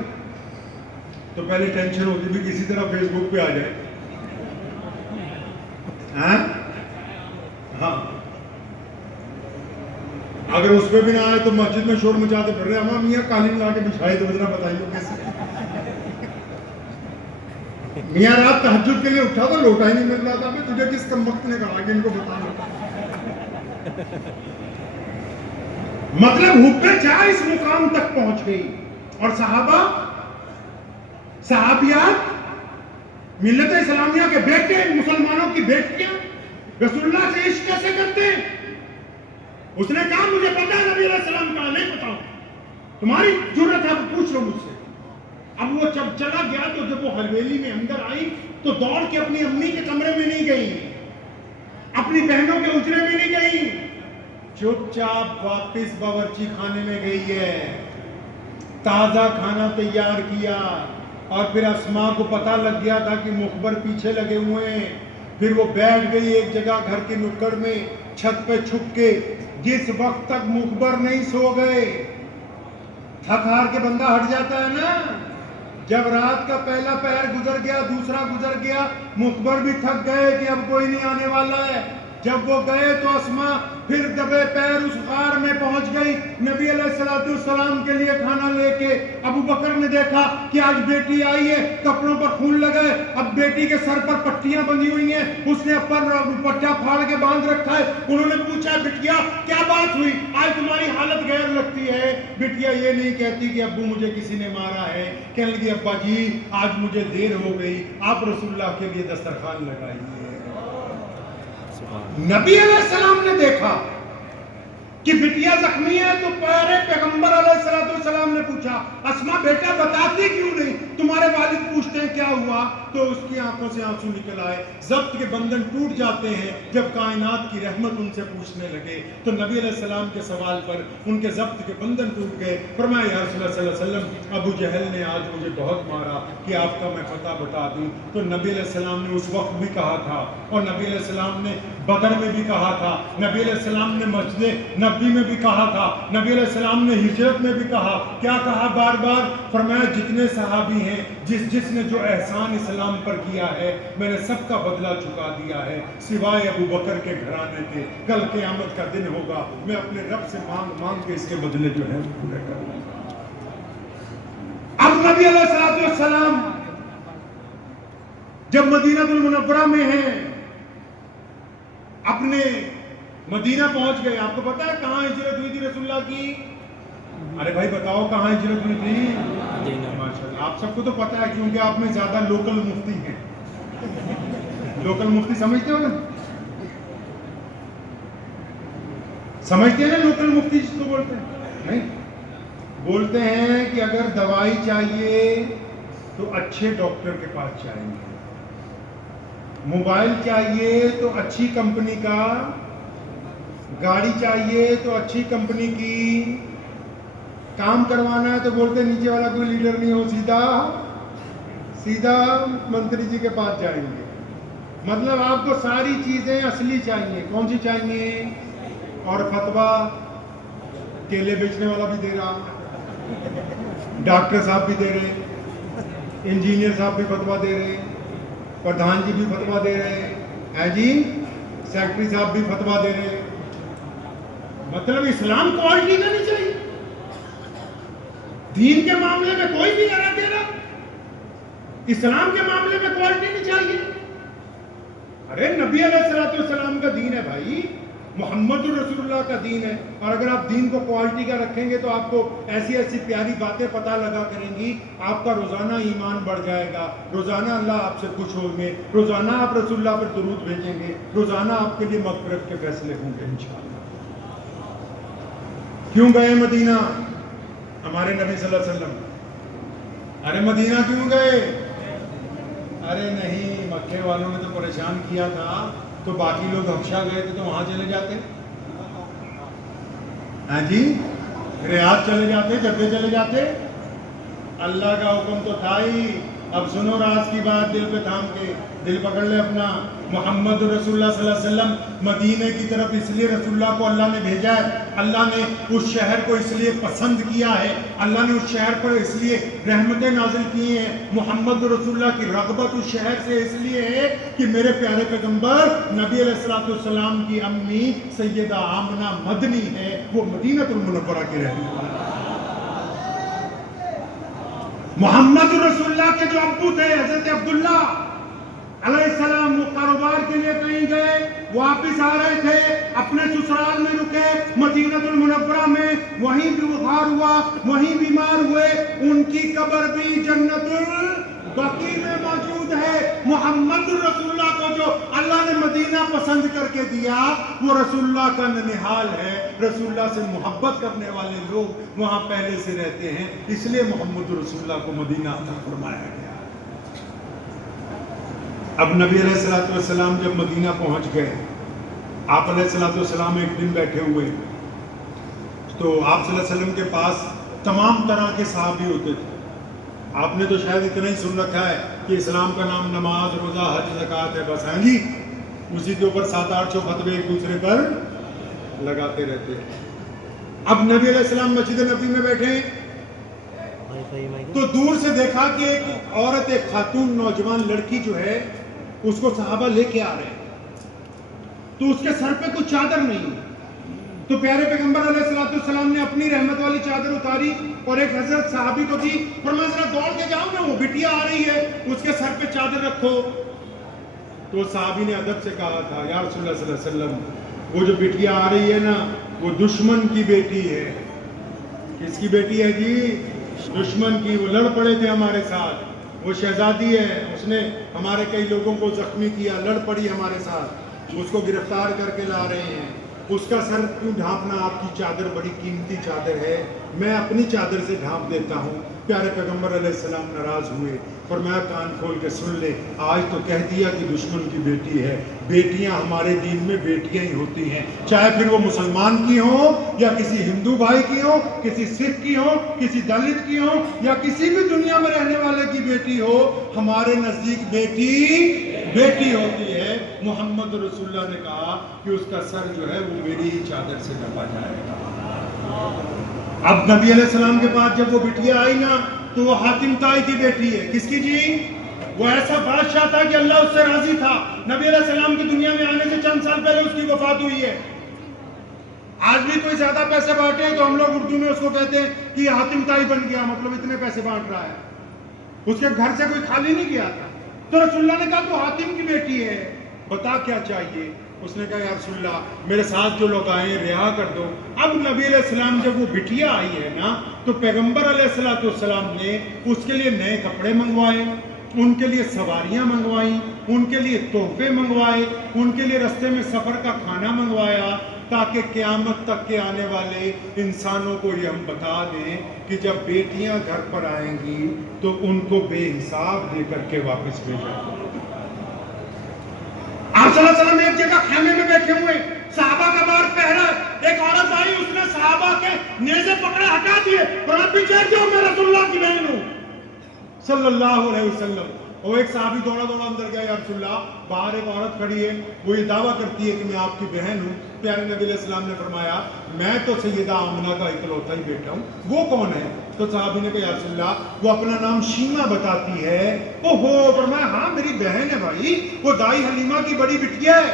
تو پہلے ٹینشن ہوتی بھی کسی طرح فیس بک پہ آ جائے. ہاں اگر اس پہ بھی نہ آئے تو مسجد میں شور مچاتے پھر رہے, ہمیں میاں قالین لا کے بچھائے تو ذرا بتائیے کیسے. میاں رات تہجد کے لیے اٹھا تو لوٹا ہی نہیں مل رہا تھا, کہ تجھے کس کم وقت نے کہا کہ ان کو بتانا. مطلب حب جاہ اس مقام تک پہنچ گئی. اور صحابہ صحابیات ملت اسلامیہ کے بیٹے مسلمانوں کی بیٹیاں رسول اللہ سے عشق کیسے کرتے ہیں. اس نے کہا مجھے پتا ہے نبی علیہ السلام کہا, نہیں بتاؤ, تمہاری جرت ہے پوچھ لو مجھ سے. اب وہ جب چلا گیا تو جب وہ حویلی میں اندر آئی تو دوڑ کے اپنی امی کے کمرے میں نہیں گئی, اپنی بہنوں کے اجرے میں نہیں گئی, چپ چاپ واپس باورچی خانے میں گئی ہے, تازہ کھانا تیار کیا. اور پھر اسما کو پتہ لگ گیا تھا کہ مخبر پیچھے لگے ہوئے ہیں. پھر وہ بیٹھ گئی ایک جگہ گھر کے نکڑ میں چھت پہ چھپ کے. جس وقت تک مخبر نہیں سو گئے, تھک ہار کے بندہ ہٹ جاتا ہے نا, جب رات کا پہلا پہر گزر گیا, دوسرا گزر گیا, مخبر بھی تھک گئے کہ اب کوئی نہیں آنے والا ہے. جب وہ گئے تو اسما پھر دبے پیر اس غار میں پہنچ گئی. نبی علیہ السلام کے لیے کھانا لے کے. ابو بکر نے دیکھا کہ آج بیٹی آئی ہے, کپڑوں پر خون لگے, اب بیٹی کے سر پر پٹیاں بندھی ہوئی ہیں, اس نے پر پٹا پھاڑ کے باندھ رکھا ہے. انہوں نے پوچھا بٹیا کیا بات ہوئی, آج تمہاری حالت غیر لگتی ہے. بٹیا یہ نہیں کہتی کہ ابو مجھے کسی نے مارا ہے, کہنے لگی ابا جی آج مجھے دیر ہو گئی, آپ رسول اللہ کے لیے دسترخوان لگائیے. نبی علیہ السلام نے دیکھا کہ بٹیا زخمی ہے تو پیارے پیغمبر علیہ السلام نے پوچھا اسما بیٹا بتاتی کیوں نہیں, تمہارے والد پوچھتے ہیں کیا ہوا, تو اس کی آنکھوں سے آنسو نکل آئے. ضبط کے بندھن ٹوٹ جاتے ہیں جب کائنات کی رحمت ان سے پوچھنے لگے. تو نبی علیہ السلام کے سوال پر ان کے ضبط کے بندھن ٹوٹ گئے. فرمایا یا رسول اللہ صلی اللہ علیہ وسلم ابو جہل نے آج مجھے بہت مارا کہ آپ کا میں پتہ بتا دوں. تو نبی علیہ السلام نے اس وقت بھی کہا تھا, اور نبی علیہ السلام نے بدر میں بھی کہا تھا, نبی علیہ السلام نے مسجد نبوی میں بھی کہا تھا, نبی علیہ السلام نے ہجرت میں بھی کہا. کیا کہا بار بار؟ فرمایا جتنے صحابی ہیں جس نے جو احسان اسلام پر کیا ہے میں نے سب کا بدلہ چکا دیا ہے سوائے ابو بکر کے گھرانے کے. کل قیامت کا دن ہوگا, میں اپنے رب سے مانگ مانگ کے اس کے بدلے جو ہے پورے کروں گا. اب نبی علیہ السلام جب مدینہ المنورہ میں ہیں, اپنے مدینہ پہنچ گئے. آپ کو پتا ہے کہاں ہجرت ہوئی تھی رسول اللہ کی؟ ارے بھائی بتاؤ کہاں ہجرت ہوئی تھی؟ ماشاءاللہ آپ سب کو تو پتا ہے کیونکہ آپ میں زیادہ لوکل مفتی ہیں. لوکل مفتی سمجھتے ہو نا, سمجھتے ہیں نا لوکل مفتی جس کو بولتے ہیں؟ نہیں, بولتے ہیں کہ اگر دوائی چاہیے تو اچھے ڈاکٹر کے پاس چاہیے, موبائل چاہیے تو اچھی کمپنی کا، گاڑی چاہیے تو اچھی کمپنی کی، کام کروانا ہے تو بولتے نیچے والا کوئی لیڈر نہیں ہو، سیدھا منتری جی کے پاس جائیں گے۔ مطلب آپ کو ساری چیزیں اصلی چاہیے، کون سی چاہیے؟ اور فتویٰ کیلے بیچنے والا بھی دے رہا، ڈاکٹر صاحب بھی دے رہے، انجینئر صاحب بھی فتویٰ دے رہے، پردھان جی بھی فتویٰ دے رہے ہیں جی، سیکرٹری صاحب بھی فتویٰ دے رہے۔ مطلب اسلام کوالٹی کا نہیں چاہیے، دین کے معاملے میں کوئی بھی لڑا دے رہا، اسلام کے معاملے میں کوالٹی نہیں چاہیے۔ ارے نبی علیہ السلام کا دین ہے بھائی، محمد رسول اللہ کا دین ہے، اور اگر آپ دین کو کوالٹی کا رکھیں گے تو آپ کو ایسی ایسی پیاری باتیں پتہ لگا کریں گی، آپ کا روزانہ ایمان بڑھ جائے گا، روزانہ اللہ آپ سے خوش ہوں گے، روزانہ آپ رسول اللہ پر درود بھیجیں گے، روزانہ آپ کے لیے مغفرت کے فیصلے ہوں گے انشاءاللہ۔ کیوں گئے مدینہ ہمارے نبی صلی اللہ علیہ وسلم؟ ارے مدینہ کیوں گئے؟ ارے نہیں، مکے والوں نے تو پریشان کیا تھا تو باقی لوگ حبشہ گئے تھے تو وہاں چلے جاتے، ہاں جی، ریاض چلے جاتے، جدہ چلے جاتے، اللہ کا حکم تو تھا ہی۔ اب سنو راز کی بات، دل پہ تھام کے دل پکڑ لے اپنا۔ محمد رسول اللہ صلی اللہ علیہ وسلم مدینے کی طرف اس لیے رسول اللہ کو اللہ نے بھیجا ہے، اللہ نے اس شہر کو اس لیے پسند کیا ہے، اللہ نے اس شہر پر اس لیے رحمتیں نازل کی ہیں۔ محمد رسول اللہ کی رغبت اس شہر سے اس لیے ہے کہ میرے پیارے پیغمبر نبی علیہ السلام کی امی سیدہ آمنہ مدنی ہے، وہ مدینہ المنورہ کی رہنے والی ہے۔ محمد رسول اللہ کے جو ابو تھے حضرت عبداللہ علیہ السلام، وہ کاروبار کے لیے کہیں گئے، واپس آ رہے تھے، اپنے سسرال میں رکے مدینہ المنورہ میں، وہیں بھی بخار ہوا، وہیں بیمار ہوئے، ان کی قبر بھی جنت البقیع میں موجود ہے۔ محمد رسول اللہ کو جو اللہ نے مدینہ پسند کر کے دیا، وہ رسول اللہ کا ننہال ہے، رسول اللہ سے محبت کرنے والے لوگ وہاں پہلے سے رہتے ہیں، اس لیے محمد رسول اللہ کو مدینہ عطا فرمایا گیا۔ اب نبی علیہ السلام جب مدینہ پہنچ گئے، آپ علیہ السلام ایک دن بیٹھے ہوئے تو آپ صلی اللہ علیہ وسلم کے پاس تمام طرح کے صحابی ہوتے تھے۔ آپ نے تو شاید اتنا ہی سن رکھا ہے کہ اسلام کا نام نماز، روزہ، حج، زکوٰۃ ہے، بس، ہاں جی، اسی کے اوپر 700-800 فتوے ایک دوسرے پر لگاتے رہتے ہیں۔ اب نبی علیہ السلام مسجد نبی میں بیٹھے تو دور سے دیکھا کہ ایک عورت، ایک خاتون نوجوان لڑکی جو ہے اس کو صحابہ لے کے آ رہے ہیں، تو اس کے سر پہ کوئی چادر نہیں، تو پیارے پیغمبر علیہ السلام نے اپنی رحمت والی چادر اتاری اور ایک حضرت صحابی کو دی، فرمایا ذرا دوڑ کے جاؤ نا، وہ بٹیا آ رہی ہے، اس کے سر پہ چادر رکھو۔ تو صحابی نے ادب سے کہا تھا، یا رسول اللہ صلی اللہ علیہ وسلم، وہ جو بٹیا آ رہی ہے نا، وہ دشمن کی بیٹی ہے۔ کس کی بیٹی ہے جی؟ دشمن کی، وہ لڑ پڑے تھے ہمارے ساتھ، وہ شہزادی ہے، اس نے ہمارے کئی لوگوں کو زخمی کیا، لڑ پڑی ہمارے ساتھ، اس کو گرفتار کر کے لا رہے ہیں، اس کا سر کیوں ڈھانپنا؟ آپ کی چادر بڑی قیمتی چادر ہے، میں اپنی چادر سے ڈھانپ دیتا ہوں۔ پیارے پیغمبر علیہ السلام ناراض ہوئے، فرمایا کان کھول کے سن لے، آج تو کہہ دیا کہ دشمن کی بیٹی ہے، بیٹیاں ہمارے دین میں بیٹیاں ہی ہوتی ہیں، چاہے پھر وہ مسلمان کی ہوں یا کسی ہندو بھائی کی ہوں، کسی سکھ کی ہوں، کسی دلت کی ہوں، یا کسی بھی دنیا میں رہنے والے کی بیٹی ہو، ہمارے نزدیک بیٹی ہوتی ہے۔ محمد رسول اللہ نے کہا کہ اس کا سر جو ہے وہ میری ہی چادر سے ڈھپا جائے گا۔ اب نبی علیہ السلام کے پاس جب وہ بٹیا آئی نا، تو وہ حاتم طائی کی بیٹی ہے۔ کس کی جی؟ وہ ایسا بادشاہ تھا کہ اللہ اس سے راضی تھا۔ نبی علیہ السلام کی دنیا میں آنے سے چند سال پہلے اس کی وفات ہوئی ہے۔ آج بھی کوئی زیادہ پیسے بانٹے ہیں تو ہم لوگ اردو میں اس کو کہتے ہیں کہ یہ حاتم طائی بن گیا، مطلب اتنے پیسے بانٹ رہا ہے، اس کے گھر سے کوئی خالی نہیں گیا تھا۔ تو رسول اللہ نے کہا تو حاتم کی بیٹی ہے، بتا کیا چاہیے؟ اس نے کہا یا رسول اللہ میرے ساتھ جو لوگ آئے ہیں رہا کر دو۔ اب نبی علیہ السلام جب وہ بٹیا آئی ہے نا، تو پیغمبر علیہ السلام نے اس کے لیے نئے کپڑے منگوائے، ان کے لیے سواریاں منگوائیں، ان کے لیے تحفے منگوائے، ان کے لیے رستے میں سفر کا کھانا منگوایا، تاکہ قیامت تک کے آنے والے انسانوں کو یہ ہم بتا دیں کہ جب بیٹیاں گھر پر آئیں گی تو ان کو بے حساب دے کر کے واپس بھیجا۔ صلی اللہ علیہ وسلم ایک جگہ خیمے میں بیٹھے ہوئے، صحابہ کا بار پہرا، ایک عورت آئی، اس نے صحابہ کے نیزے پکڑے ہٹا دیے، اور پیچھے ہٹ جاؤ، میں رسول اللہ کی بہن ہوں صلی اللہ علیہ وسلم۔ اور ایک صحابی دوڑا دوڑا اندر گیا، یا رسول اللہ باہر ایک عورت کھڑی ہے، وہ یہ دعویٰ کرتی ہے کہ میں آپ کی بہن ہوں۔ پیارے نبی علیہ السلام نے فرمایا میں تو سیدہ آمنہ کا اکلوتا ہی بیٹا ہوں، وہ کون ہے؟ تو صحابی نے کہا یا رسول اللہ وہ اپنا نام شیمہ بتاتی ہے۔ اوہو، فرمایا ہاں میری بہن ہے بھائی، وہ دائی حلیمہ کی بڑی بٹیا ہے،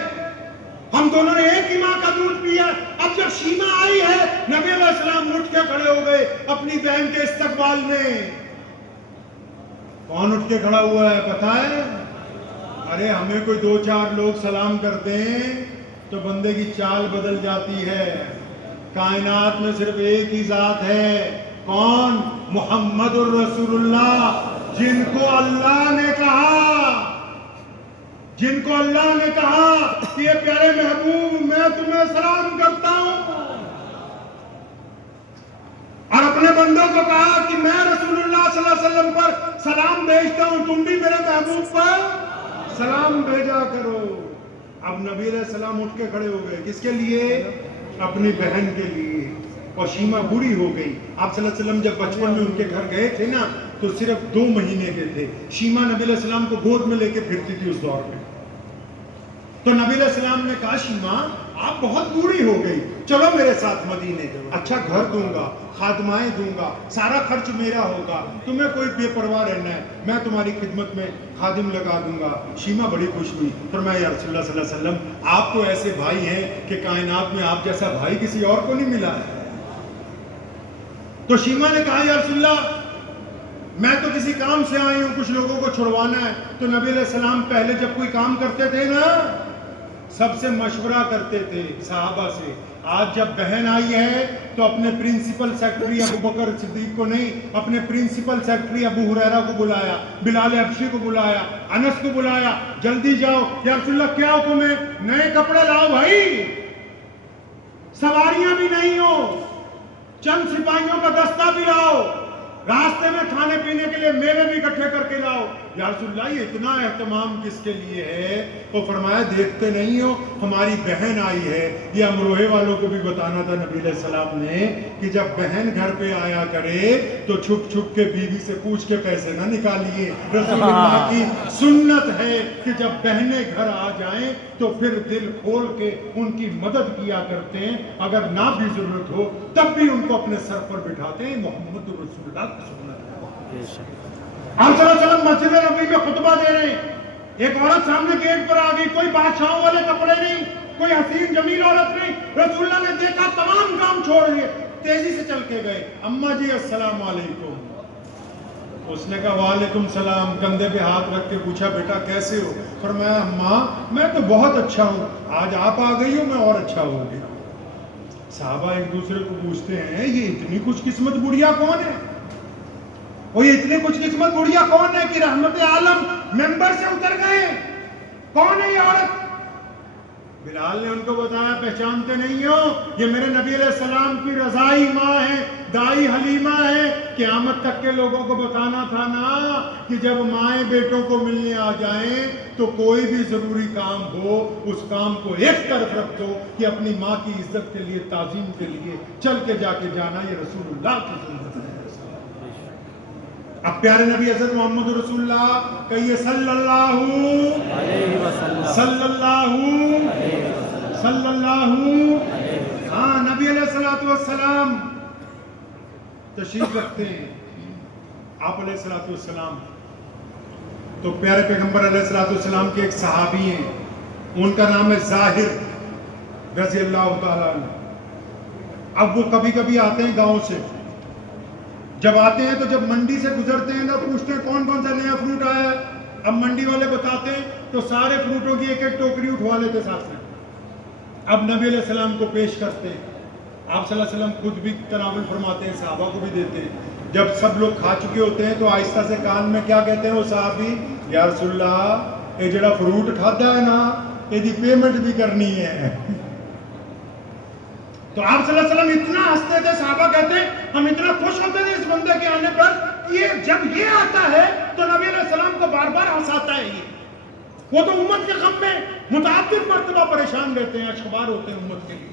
ہم دونوں نے ایک ہی ماں کا دودھ پیا۔ اب جب شیمہ آئی ہے، نبی علیہ السلام اٹھ کے کھڑے ہو گئے اپنی بہن کے استقبال میں۔ کون اٹھ کے کھڑا ہوا ہے پتہ ہے؟ ارے ہمیں کوئی دو چار لوگ سلام کرتے ہیں تو بندے کی چال بدل جاتی ہے۔ کائنات میں صرف ایک ہی ذات ہے، کون؟ محمد الرسول اللہ، جن کو اللہ نے کہا کہ یہ پیارے محبوب میں تمہیں سلام کرتا ہوں، اور اپنے بندوں کو کہا کہ میں رسول اللہ صلی اللہ علیہ وسلم پر سلام بھیجتا ہوں، تم بھی میرے محبوب پر سلام بھیجا کرو۔ اب نبی علیہ السلام اٹھ کے کھڑے ہو گئے، کس کے لیے؟ اپنی بہن کے لیے۔ اور شیمہ بوڑھی ہو گئی۔ آپ صلی اللہ علیہ وسلم جب بچپن میں ان کے گھر گئے تھے نا تو صرف 2 مہینے کے تھے۔ شیمہ نبی علیہ السلام کو گود میں لے کے پھرتی تھی اس دور میں۔ تو نبی علیہ السلام نے کہا شیمہ آپ بہت بوڑھی ہو گئی، چلو میرے ساتھ مدینے، اچھا گھر دوں گا، خادمائیں دوں گا، سارا خرچ میرا ہوگا، تمہیں کوئی بے پرواہ رہنا ہے، میں تمہاری خدمت میں خادم لگا دوں گا۔ شیمہ بڑی خوش ہوئی، فرمایا یا رسول اللہ صلی اللہ علیہ وسلم آپ تو ایسے بھائی ہیں کہ کائنات میں آپ جیسا بھائی کسی اور کو نہیں ملا ہے۔ تو شیمہ نے کہا یا رسول اللہ میں تو کسی کام سے آئی ہوں، کچھ لوگوں کو چھڑوانا ہے۔ تو نبی علیہ السلام پہلے جب کوئی کام کرتے تھے نا سب سے مشورہ کرتے تھے صحابہ سے۔ آج جب بہن آئی ہے تو اپنے پرنسپل سیکرٹری ابو بکر صدیق کو نہیں، اپنے پرنسپل سیکرٹری ابو ہریرہ کو بلایا، بلال حبشی کو بلایا، انس کو بلایا، جلدی جاؤ یا رسول اللہ کیا حکم ہے؟ نئے کپڑے لاؤ بھائی، سواریاں بھی نہیں ہو، چند سپاہیوں کا دستہ بھی لاؤ، راستے میں کھانے پینے کے لیے میوے بھی اکٹھے کر کے لاؤ۔ یا رسول اللہ یہ اتنا اہتمام کس کے لیے ہے؟ وہ فرمایا دیکھتے نہیں ہو ہماری بہن آئی ہے۔ یہ امروہے والوں کو بھی بتانا تھا نبی علیہ السلام نے کہ جب بہن گھر پہ آیا کرے تو چھپ چھپ کے بیوی سے پوچھ کے پیسے نہ نکالیے۔ رسول اللہ کی سنت ہے کہ جب بہنیں گھر آ جائیں تو پھر دل کھول کے ان کی مدد کیا کرتے ہیں، اگر نہ بھی ضرورت ہو تب بھی ان کو اپنے سر پر بٹھاتے ہیں۔ محمد رسول اللہ کی سنت ہے۔ آپ صلی اللہ علیہ وسلم مسجد نبوی میں خطبہ دے رہے ہیں، ایک عورت سامنے گیٹ پر آ گئی، کوئی بادشاہوں والے کپڑے نہیں، کوئی حسین جمیل عورت نہیں۔ رسول اللہ نے دیکھا تمام کام چھوڑ دیے، تیزی سے چل کے گئے، اماں جی السلام علیکم۔ اس نے کہا وعلیکم السلام، کندھے پہ ہاتھ رکھ کے پوچھا بیٹا کیسے ہو؟ فرمایا اماں میں تو بہت اچھا ہوں، آج آپ آ گئی ہو میں اور اچھا ہو گیا۔ صحابہ ایک دوسرے کو پوچھتے ہیں یہ اتنی خوش قسمت بڑھیا کون ہے؟ وہ یہ اتنی خوش قسمت بڑھیا کون ہے کہ رحمت عالم ممبر سے اتر گئے؟ کون ہے یہ عورت؟ بلال نے ان کو بتایا پہچانتے نہیں ہو، یہ میرے نبی علیہ السلام کی رضائی ماں ہے، دائی حلیمہ ہے۔ قیامت تک کے لوگوں کو بتانا تھا نا کہ جب مائیں بیٹوں کو ملنے آ جائیں تو کوئی بھی ضروری کام ہو اس کام کو ایک طرف رکھ دو کہ اپنی ماں کی عزت کے لیے، تعظیم کے لیے چل کے جا کے جانا۔ یہ رسول اللہ کی سنت ہے۔ اب پیارے نبی حضرت محمد رسول اللہ کہیے صلی اللہ علیہ وسلم، صلی اللہ ہاں نبی علیہ السلام تشریف رکھتے ہیں۔ آپ علیہ السلام تو پیارے پیغمبر علیہ السلام کے ایک صحابی ہیں، ان کا نام ہے ظاہر رضی اللہ تعالیٰ عنہ۔ اب وہ کبھی کبھی آتے ہیں گاؤں سے، جب آتے ہیں تو جب منڈی سے گزرتے ہیں تو پوچھتے ہیں کون کون سا نیا فروٹ آیا ہے۔ اب منڈی والے بتاتے ہیں تو سارے فروٹوں کی ایک ایک ٹوکری اٹھوا لیتے ساتھ میں، اب نبی علیہ السلام کو پیش کرتے ہیں۔ آپ صلی اللہ علیہ وسلم خود بھی تناول فرماتے ہیں، صحابہ کو بھی دیتے ہیں۔ جب سب لوگ کھا چکے ہوتے ہیں تو آہستہ سے کان میں کیا کہتے ہیں وہ صحابی؟ یا رسول اللہ یہ جڑا فروٹ کھاتا ہے نا یہ پیمنٹ بھی کرنی ہے۔ تو آپ صلی اللہ علیہ وسلم اتنا ہنستے تھے، صحابہ کہتے ہیں ہم اتنا خوش ہوتے تھے اس بندے کے آنے پر، یہ جب یہ آتا ہے تو نبی علیہ السلام کو بار بار ہنساتا ہے۔ یہ وہ تو امت کے غم میں متعدد مرتبہ پریشان رہتے ہیں، اشخبار ہوتے ہیں امت کے لیے.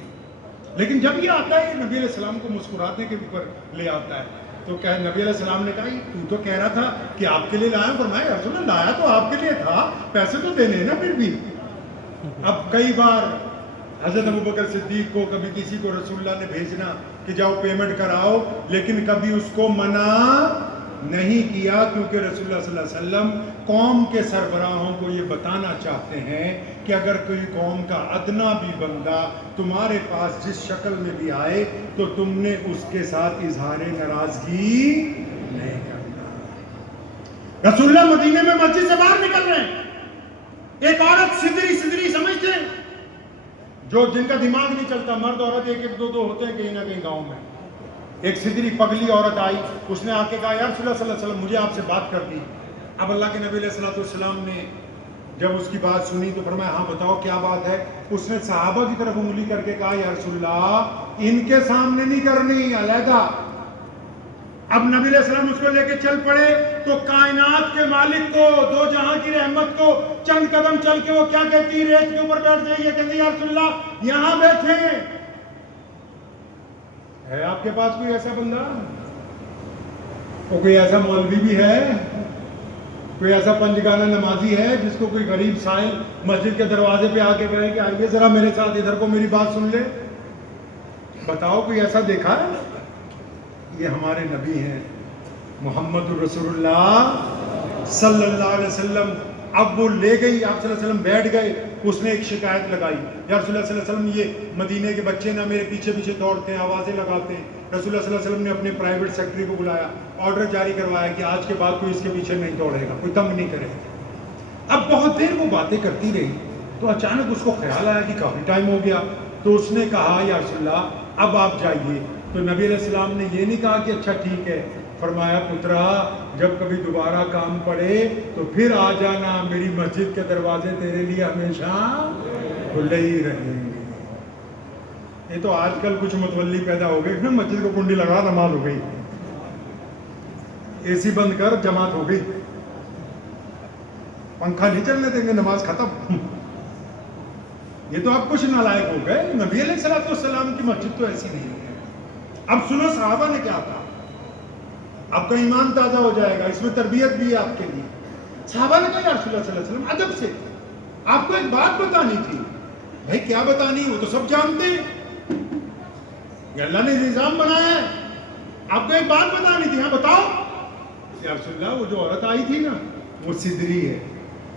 لیکن جب یہ آتا ہے نبی علیہ السلام کو مسکرانے کے اوپر لے آتا ہے تو کہ نبی علیہ السلام نے کہا تو کہہ رہا تھا کہ آپ کے لیے لایا. فرمایا رسول اللہ لایا تو آپ کے لیے تھا، پیسے تو دینے نا پھر بھی. اب کئی بار حضرت ابوبکر صدیق کو کبھی کسی کو رسول اللہ نے بھیجنا کہ جاؤ پیمنٹ کراؤ، لیکن کبھی اس کو منع نہیں کیا، کیونکہ رسول اللہ صلی اللہ علیہ وسلم قوم کے سربراہوں کو یہ بتانا چاہتے ہیں کہ اگر کوئی قوم کا ادنا بھی بندہ تمہارے پاس جس شکل میں بھی آئے تو تم نے اس کے ساتھ اظہار ناراضگی نہیں کرنا. رسول اللہ مدینے میں مسجد سے باہر نکل رہے ہیں، ایک عورت سدری سمجھتے ہیں جو جن کا دماغ نہیں چلتا، مرد عورت ایک ایک دو ہوتے ہیں کہیں نہ کہیں گاؤں میں. ایک سدری پگلی عورت آئی، اس نے آ کے کہا یا رسول اللہ صلی اللہ علیہ وسلم مجھے آپ سے بات کرنی. اب اللہ کے نبی علیہ الصلوۃ والسلام نے جب اس کی بات سنی تو فرمایا ہاں بتاؤ کیا بات ہے. اس نے صحابہ کی طرف انگلی کر کے کہا یا رسول اللہ ان کے سامنے نہیں کرنی، علیحدہ. اب نبی علیہ السلام اس کو لے کے چل پڑے تو کائنات کے مالک کو، دو جہاں کی رحمت کو چند قدم چل کے وہ کیا کہتی، ریت کے اوپر بیٹھ جائیں، یہ کہتی یا رسول اللہ یہاں بیٹھے. ہے آپ کے پاس کوئی ایسا بندہ؟ کوئی ایسا مولوی بھی ہے، کوئی ایسا پنجگانہ نمازی ہے جس کو کوئی غریب سائل مسجد کے دروازے پہ آ کے کہے کہ آئیے ذرا میرے ساتھ ادھر کو میری بات سن لے؟ بتاؤ کوئی ایسا دیکھا ہے؟ یہ ہمارے نبی ہیں محمد رسول اللہ صلی اللہ علیہ وسلم. اب وہ لے گئی، آپ صلی اللہ علیہ وسلم بیٹھ گئے. اس نے ایک شکایت لگائی، یا رسول اللہ صلی اللہ علیہ وسلم یہ مدینے کے بچے نہ میرے پیچھے پیچھے دوڑتے ہیں، آوازیں لگاتے ہیں. رسول اللہ صلی اللہ علیہ وسلم نے اپنے پرائیویٹ سیکرٹری کو بلایا، آرڈر جاری کروایا کہ آج کے بعد کوئی اس کے پیچھے نہیں دوڑے گا، کوئی تنگ نہیں کرے گا. اب بہت دیر وہ باتیں کرتی رہی تو اچانک اس کو خیال آیا کہ کافی ٹائم ہو گیا. تو اس نے کہا یا رسول اللہ اب آپ جائیے. تو نبی علیہ السلام نے یہ نہیں کہا کہ اچھا ٹھیک ہے. فرمایا پترا جب کبھی دوبارہ کام پڑے تو پھر آ جانا، میری مسجد کے دروازے تیرے لیے ہمیشہ کھلے ہی رہیں گے. یہ تو آج کل کچھ متولی پیدا ہو گئے نا، مسجد کو کنڈی لگا نماز ہو گئی، اے سی بند کر جماعت ہو گئی، پنکھا نہیں چلنے دیں گے نماز ختم. یہ تو آپ کچھ نالائق ہو گئے. نبی علیہ السلام کی مسجد تو ایسی نہیں ہے. اب سنو صحابہ نے کیا کہا، آپ کا ایمان تازہ ہو جائے گا، اس میں تربیت بھی ہے آپ کے لیے. صحابہ نے کہا یا رسول اللہ صلی اللہ علیہ وسلم ادب سے آپ کو ایک بات بتانی تھی. بھائی کیا بتانی؟ وہ تو سب جانتے ہیں، یہ اللہ نے نظام بنایا ہے، آپ کو ایک بات بتانی تھی. ہاں بتاؤ. یا رسول اللہ وہ جو عورت آئی تھی نا وہ سدری ہے،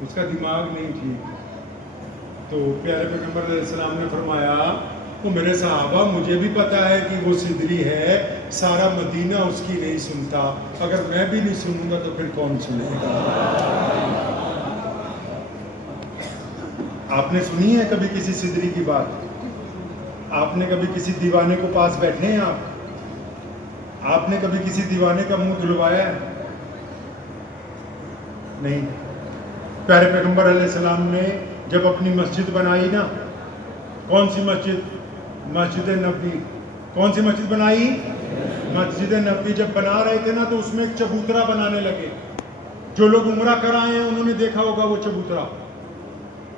اس کا دماغ نہیں ٹھیک. تو پیارے پیغمبر علیہ السلام نے فرمایا وہ میرے صحابہ مجھے بھی پتا ہے کہ وہ سدری ہے، سارا مدینہ اس کی نہیں سنتا، اگر میں بھی نہیں سنوں گا تو پھر کون سنے گا. آپ نے سنی ہے کبھی کسی سدری کی بات؟ آپ نے کبھی کسی دیوانے کو پاس بیٹھے ہیں؟ آپ نے کبھی کسی دیوانے کا منہ دھلوایا ہے؟ نہیں. پیارے پیغمبر علیہ السلام نے جب اپنی مسجد بنائی نا، کون سی مسجد؟ مسجد نبوی. کون سی مسجد بنائی؟ مسجد نبوی. جب بنا رہے تھے نا تو اس میں ایک چبوترا بنانے لگے. جو لوگ عمرہ کرائے ہیں انہوں نے دیکھا ہوگا وہ چبوترا،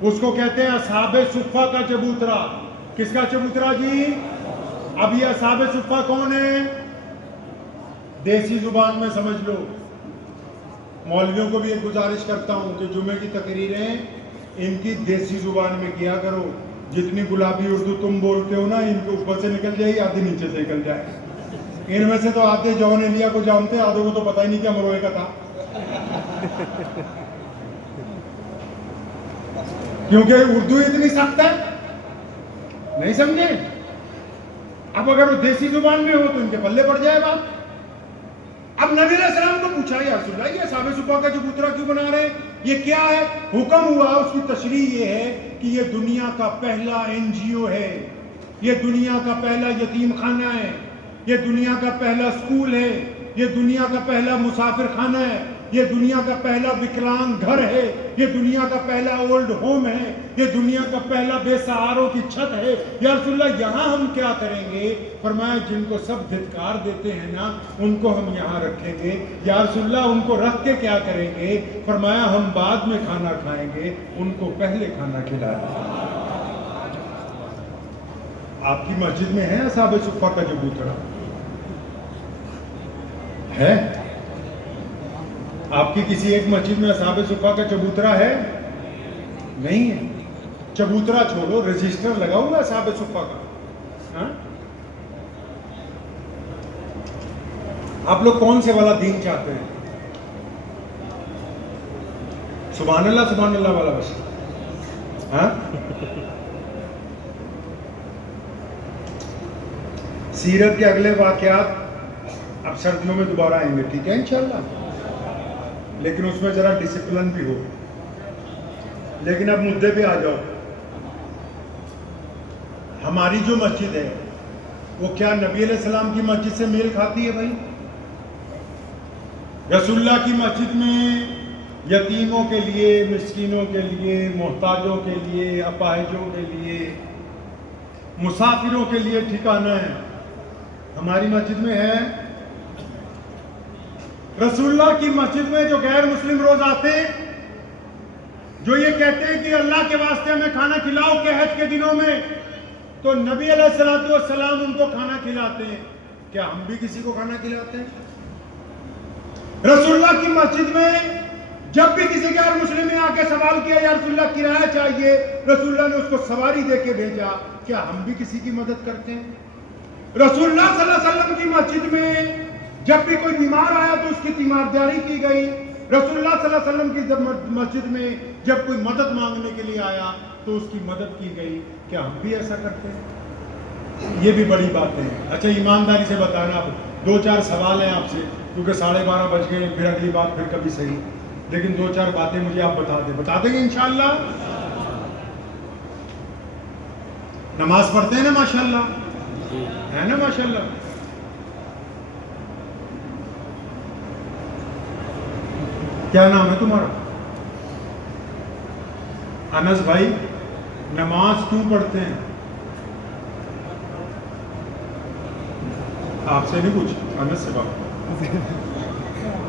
اس کو کہتے ہیں اصحاب صفہ کا چبوترا. کس کا چبوترا جی؟ اب یہ اصحاب صفہ کون ہے؟ دیسی زبان میں سمجھ لو. مولویوں کو بھی ایک گزارش کرتا ہوں کہ جمعے کی تقریریں ان کی دیسی زبان میں کیا کرو. جتنی گلابی اردو تم بولتے ہو نا ان کو اوپر سے نکل جائے گی، آدھی نیچے سے نکل جائے. ان میں سے تو آدھے جون ایلیا کو جانتے ہیں، آدھوں کو تو پتہ ہی نہیں کیا مروئے کا تھا. کیونکہ اردو اتنی سخت ہے، نہیں سمجھے؟ اب اگر وہ دیسی زبان میں ہو تو ان کے پلے پڑ جائے بات. اب نبی علیہ السلام کو پوچھا یا رسول اللہ یہ اصحاب صفہ کا چبوترا کیوں بنا رہے ہیں، یہ کیا ہے؟ حکم ہوا. اس کی تشریح یہ ہے کہ یہ دنیا کا پہلا NGO ہے، یہ دنیا کا پہلا یتیم خانہ ہے، یہ دنیا کا پہلا اسکول ہے، یہ دنیا کا پہلا مسافر خانہ ہے، یہ دنیا کا پہلا وکلانگ گھر ہے، یہ دنیا کا پہلا اولڈ ہوم ہے، یہ دنیا کا پہلا بے سہاروں کی چھت ہے. یا رسول اللہ یہاں ہم کیا کریں گے؟ فرمایا جن کو سب دھتکار دیتے ہیں نا ان کو ہم یہاں رکھیں گے. یا رسول اللہ ان کو رکھ کے کیا کریں گے؟ فرمایا ہم بعد میں کھانا کھائیں گے، ان کو پہلے کھانا کھلائیں گے. آپ کی مسجد میں ہے اصحاب صفہ کا چبوترا؟ ہے؟ آپ کی کسی ایک مسجد میں اصحاب صفہ کا چبوترا ہے؟ نہیں ہے. چبوترا چھوڑو، رجسٹر لگا ہوا اصحاب صفہ کا. ہاں؟ آپ لوگ کون سے والا دین چاہتے ہیں؟ سبحان اللہ والا بس. ہاں؟ سیرت کے اگلے واقعات اب سردیوں میں دوبارہ آئیں گے، ٹھیک ہے انشاءاللہ، لیکن اس میں ذرا ڈسپلن بھی ہو. لیکن اب مدعے پہ آ جاؤ. ہماری جو مسجد ہے وہ کیا نبی علیہ السلام کی مسجد سے میل کھاتی ہے بھائی؟ رسول اللہ کی مسجد میں یتیموں کے لیے، مسکینوں کے لیے، محتاجوں کے لیے، اپاہجوں کے لیے، مسافروں کے لیے ٹھکانہ ہے. ہماری مسجد میں ہے؟ رسول اللہ کی مسجد میں جو غیر مسلم روز آتے ہیں، جو یہ کہتے ہیں کہ اللہ کے واسطے ہمیں کھانا کھلاؤ کہ حج کے دنوں میں، تو نبی علیہ السلام ان کو کھانا کھلاتے ہیں. کیا ہم بھی کسی کو کھانا کھلاتے ہیں؟ رسول اللہ کی مسجد میں جب بھی کسی غیر مسلم نے آ کے سوال کیا یا رسول اللہ کرایہ چاہیے، رسول اللہ نے اس کو سواری دے کے بھیجا. کیا ہم بھی کسی کی مدد کرتے ہیں؟ رسول اللہ صلی اللہ علیہ وسلم کی مسجد میں جب بھی کوئی بیمار آیا تو اس کی تیمارداری کی گئی. رسول اللہ صلی اللہ علیہ وسلم کی مسجد میں جب کوئی مدد مانگنے کے لیے آیا تو اس کی مدد کی گئی. کیا ہم بھی ایسا کرتے ہیں؟ یہ بھی بڑی بات ہے. اچھا ایمانداری سے بتانا، اب 2-4 سوال ہیں آپ سے، کیونکہ 12:30 بج گئے، پھر اگلی بات پھر کبھی صحیح، لیکن 2-4 باتیں مجھے آپ بتا دیں گے انشاءاللہ؟ نماز پڑھتے ہیں نا ماشاءاللہ؟ ہے نا ماشاءاللہ؟ کیا نام ہے تمہارا؟ انس بھائی، نماز کیوں پڑھتے ہیں؟ آپ سے نہیں پوچھ، انس سے بات.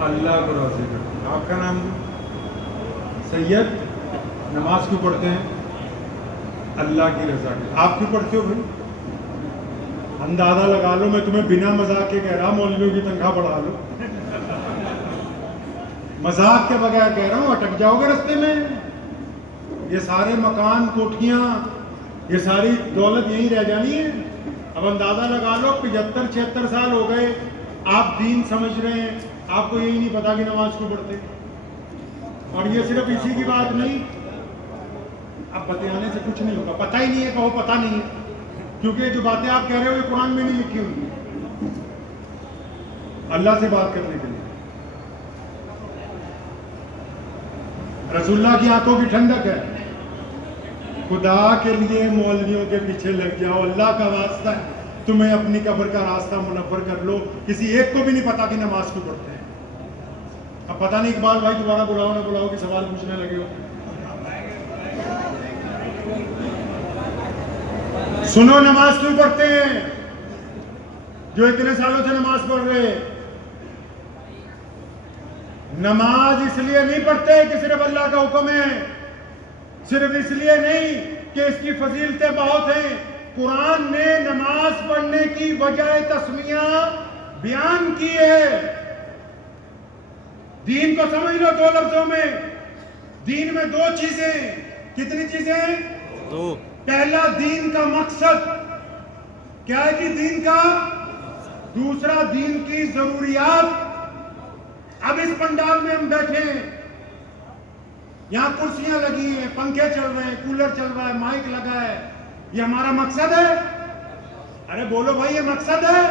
اللہ کو راضی کرتے. آپ کا نام سید. نماز کیوں پڑھتے ہیں؟ اللہ کی رضا کے. آپ کیوں پڑھتے ہو بھائی؟ اندازہ لگا لو، میں تمہیں بنا مذاق کے کہہ رہا، مولویوں کی تنخواہ بڑھا لو. مذاق کے بغیر کہہ رہا ہوں، اٹک جاؤ گے رستے میں. یہ سارے مکان، کوٹھیاں، یہ ساری دولت یہیں رہ جانی ہے. اب اندازہ لگا لو 75-76 سال ہو گئے، آپ دین سمجھ رہے ہیں، آپ کو یہی نہیں پتا کہ نماز کیوں پڑھتے. اور یہ صرف اسی کی بات نہیں، اب بتانے سے کچھ نہیں ہوگا. پتہ ہی نہیں ہے، کہو پتہ نہیں ہے، کیونکہ جو باتیں آپ کہہ رہے ہو یہ قرآن میں نہیں لکھی ہوئی. اللہ سے بات کرنے کے لیے رسول اللہ کی آنکھوں کی ٹھنڈک ہے. خدا کے لیے مولویوں کے پیچھے لگ جاؤ، اللہ کا واسطہ ہے، تمہیں اپنی قبر کا راستہ منور کر لو. کسی ایک کو بھی نہیں پتا کہ نماز کیوں پڑھتے ہیں. اب پتہ نہیں اقبال بھائی دوبارہ بلاؤ نہ بلاؤ کہ سوال پوچھنے لگے ہو. سنو، نماز کیوں پڑھتے ہیں؟ جو اتنے سالوں سے نماز پڑھ رہے، نماز اس لیے نہیں پڑھتے کہ صرف اللہ کا حکم ہے، صرف اس لیے نہیں کہ اس کی فضیلتیں بہت ہیں. قرآن نے نماز پڑھنے کی وجہ تسمیہ بیان کی ہے. دین کو سمجھ لو 2 لفظوں میں. دین میں 2 چیزیں. کتنی چیزیں؟ 2. پہلا، دین کا مقصد کیا ہے جی؟ دین کا. دوسرا، دین کی ضروریات. اب اس پنڈال میں ہم بیٹھے ہیں، یہاں کرسیاں لگی ہیں، پنکھے چل رہے ہیں، کولر چل رہا ہے، مائک لگا ہے، یہ ہمارا مقصد ہے؟ ارے بولو بھائی، یہ مقصد ہے؟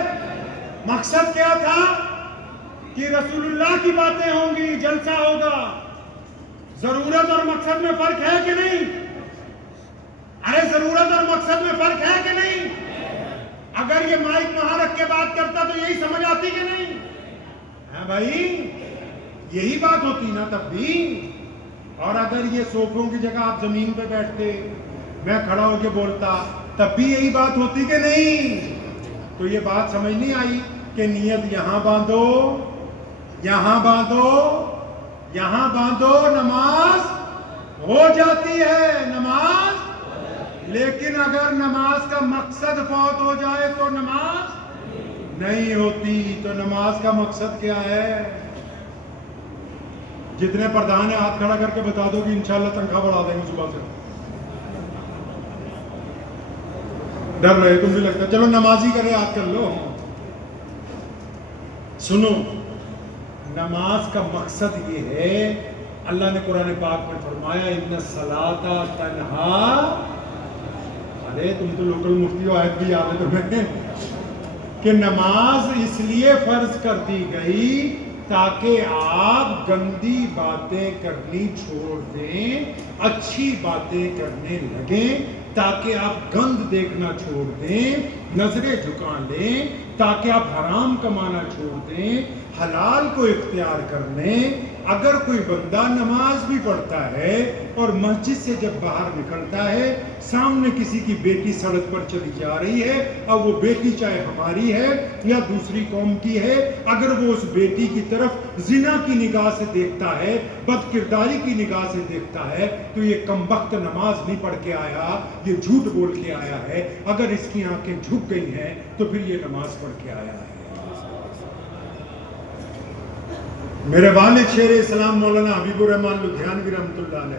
مقصد کیا تھا؟ کہ رسول اللہ کی باتیں ہوں گی، جلسہ ہوگا. ضرورت اور مقصد میں فرق ہے کہ نہیں؟ ارے ضرورت اور مقصد میں فرق ہے کہ نہیں؟ اگر یہ مائک وہاں رکھ کے بات کرتا تو یہی سمجھ آتی کہ نہیں؟ ہاں بھائی، یہی بات ہوتی نا تب بھی. اور اگر یہ صوفوں کی جگہ آپ زمین پہ بیٹھتے, میں کھڑا ہو کے بولتا, تب بھی یہی بات ہوتی کہ نہیں؟ تو یہ بات سمجھ نہیں آئی کہ نیت یہاں باندھو, یہاں باندھو, یہاں باندھو, نماز ہو جاتی ہے, نماز. لیکن اگر نماز کا مقصد فوت ہو جائے تو نماز نہیں ہوتی. تو نماز کا مقصد کیا ہے؟ جتنے پردھان ہیں ہاتھ کھڑا کر کے بتا دو کہ انشاءاللہ تنخواہ بڑھا دیں گے صبح سے. ڈر رہے تم بھی لگتا ہے, چلو نمازی کرے ہاتھ کر لو. سنو, نماز کا مقصد یہ ہے, اللہ نے قرآن پاک میں فرمایا ان الصلاۃ تنہا. ارے تم تو لوکل مفتی ہو, آیت بھی یاد ہے تمہیں کہ نماز اس لیے فرض کر دی گئی تاکہ آپ گندی باتیں کرنی چھوڑ دیں, اچھی باتیں کرنے لگیں, تاکہ آپ گند دیکھنا چھوڑ دیں, نظریں جھکا لیں, تاکہ آپ حرام کمانا چھوڑ دیں, حلال کو اختیار کر لیں. اگر کوئی بندہ نماز بھی پڑھتا ہے اور مسجد سے جب باہر نکلتا ہے, سامنے کسی کی بیٹی سڑک پر چلی جا رہی ہے, اور وہ بیٹی چاہے ہماری ہے یا دوسری قوم کی ہے, اگر وہ اس بیٹی کی طرف زنا کی نگاہ سے دیکھتا ہے, بد کرداری کی نگاہ سے دیکھتا ہے, تو یہ کمبخت نماز نہیں پڑھ کے آیا, یہ جھوٹ بول کے آیا ہے. اگر اس کی آنکھیں جھک گئی ہیں تو پھر یہ نماز پڑھ کے آیا ہے. میرے والد شیر اسلام مولانا حبیب الرحمان لدھیانوی رحمۃ اللہ علیہ,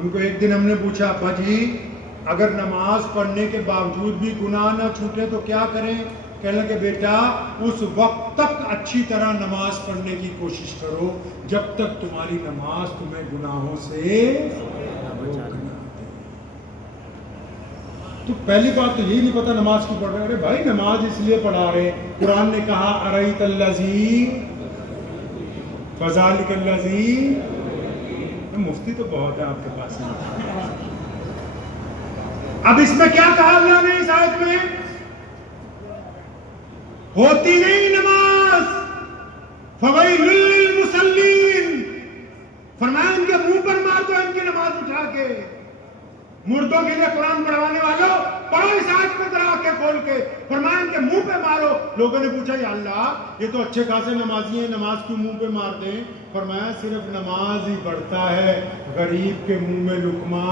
ان کو ایک دن ہم نے پوچھا, ابا جی اگر نماز پڑھنے کے باوجود بھی گناہ نہ چھوٹے تو کیا کریں؟ کہنے لگے بیٹا اس وقت تک اچھی طرح نماز پڑھنے کی کوشش کرو جب تک تمہاری نماز تمہیں گناہوں سے روک نہ دے. تو پہلی بات تو یہی نہیں پتا نماز کی پڑھ رہے. ارے بھائی نماز اس لیے پڑھا رہے, قرآن نے کہا ارایت الذی فذلک الذی. مفتی تو بہت ہے آپ کے پاس. اب اس میں کیا کہا اللہ نے اس آیت میں؟ ہوتی نہیں نماز, فویل للمصلین. فرمایا ان کے منہ پر مار دو ان کی نماز اٹھا کے. مردوں کے لیے قرآن پڑھوانے والوں پڑھو اس آیت میں ذرا آنکھیں کھول کے. فرمایا ان کے منہ پہ مارو. لوگوں نے پوچھا یا اللہ یہ تو اچھے خاصے نمازی ہیں, نماز کیوں منہ پہ مار دیں؟ فرمایا صرف نماز ہی پڑھتا ہے, غریب کے منہ میں لقمہ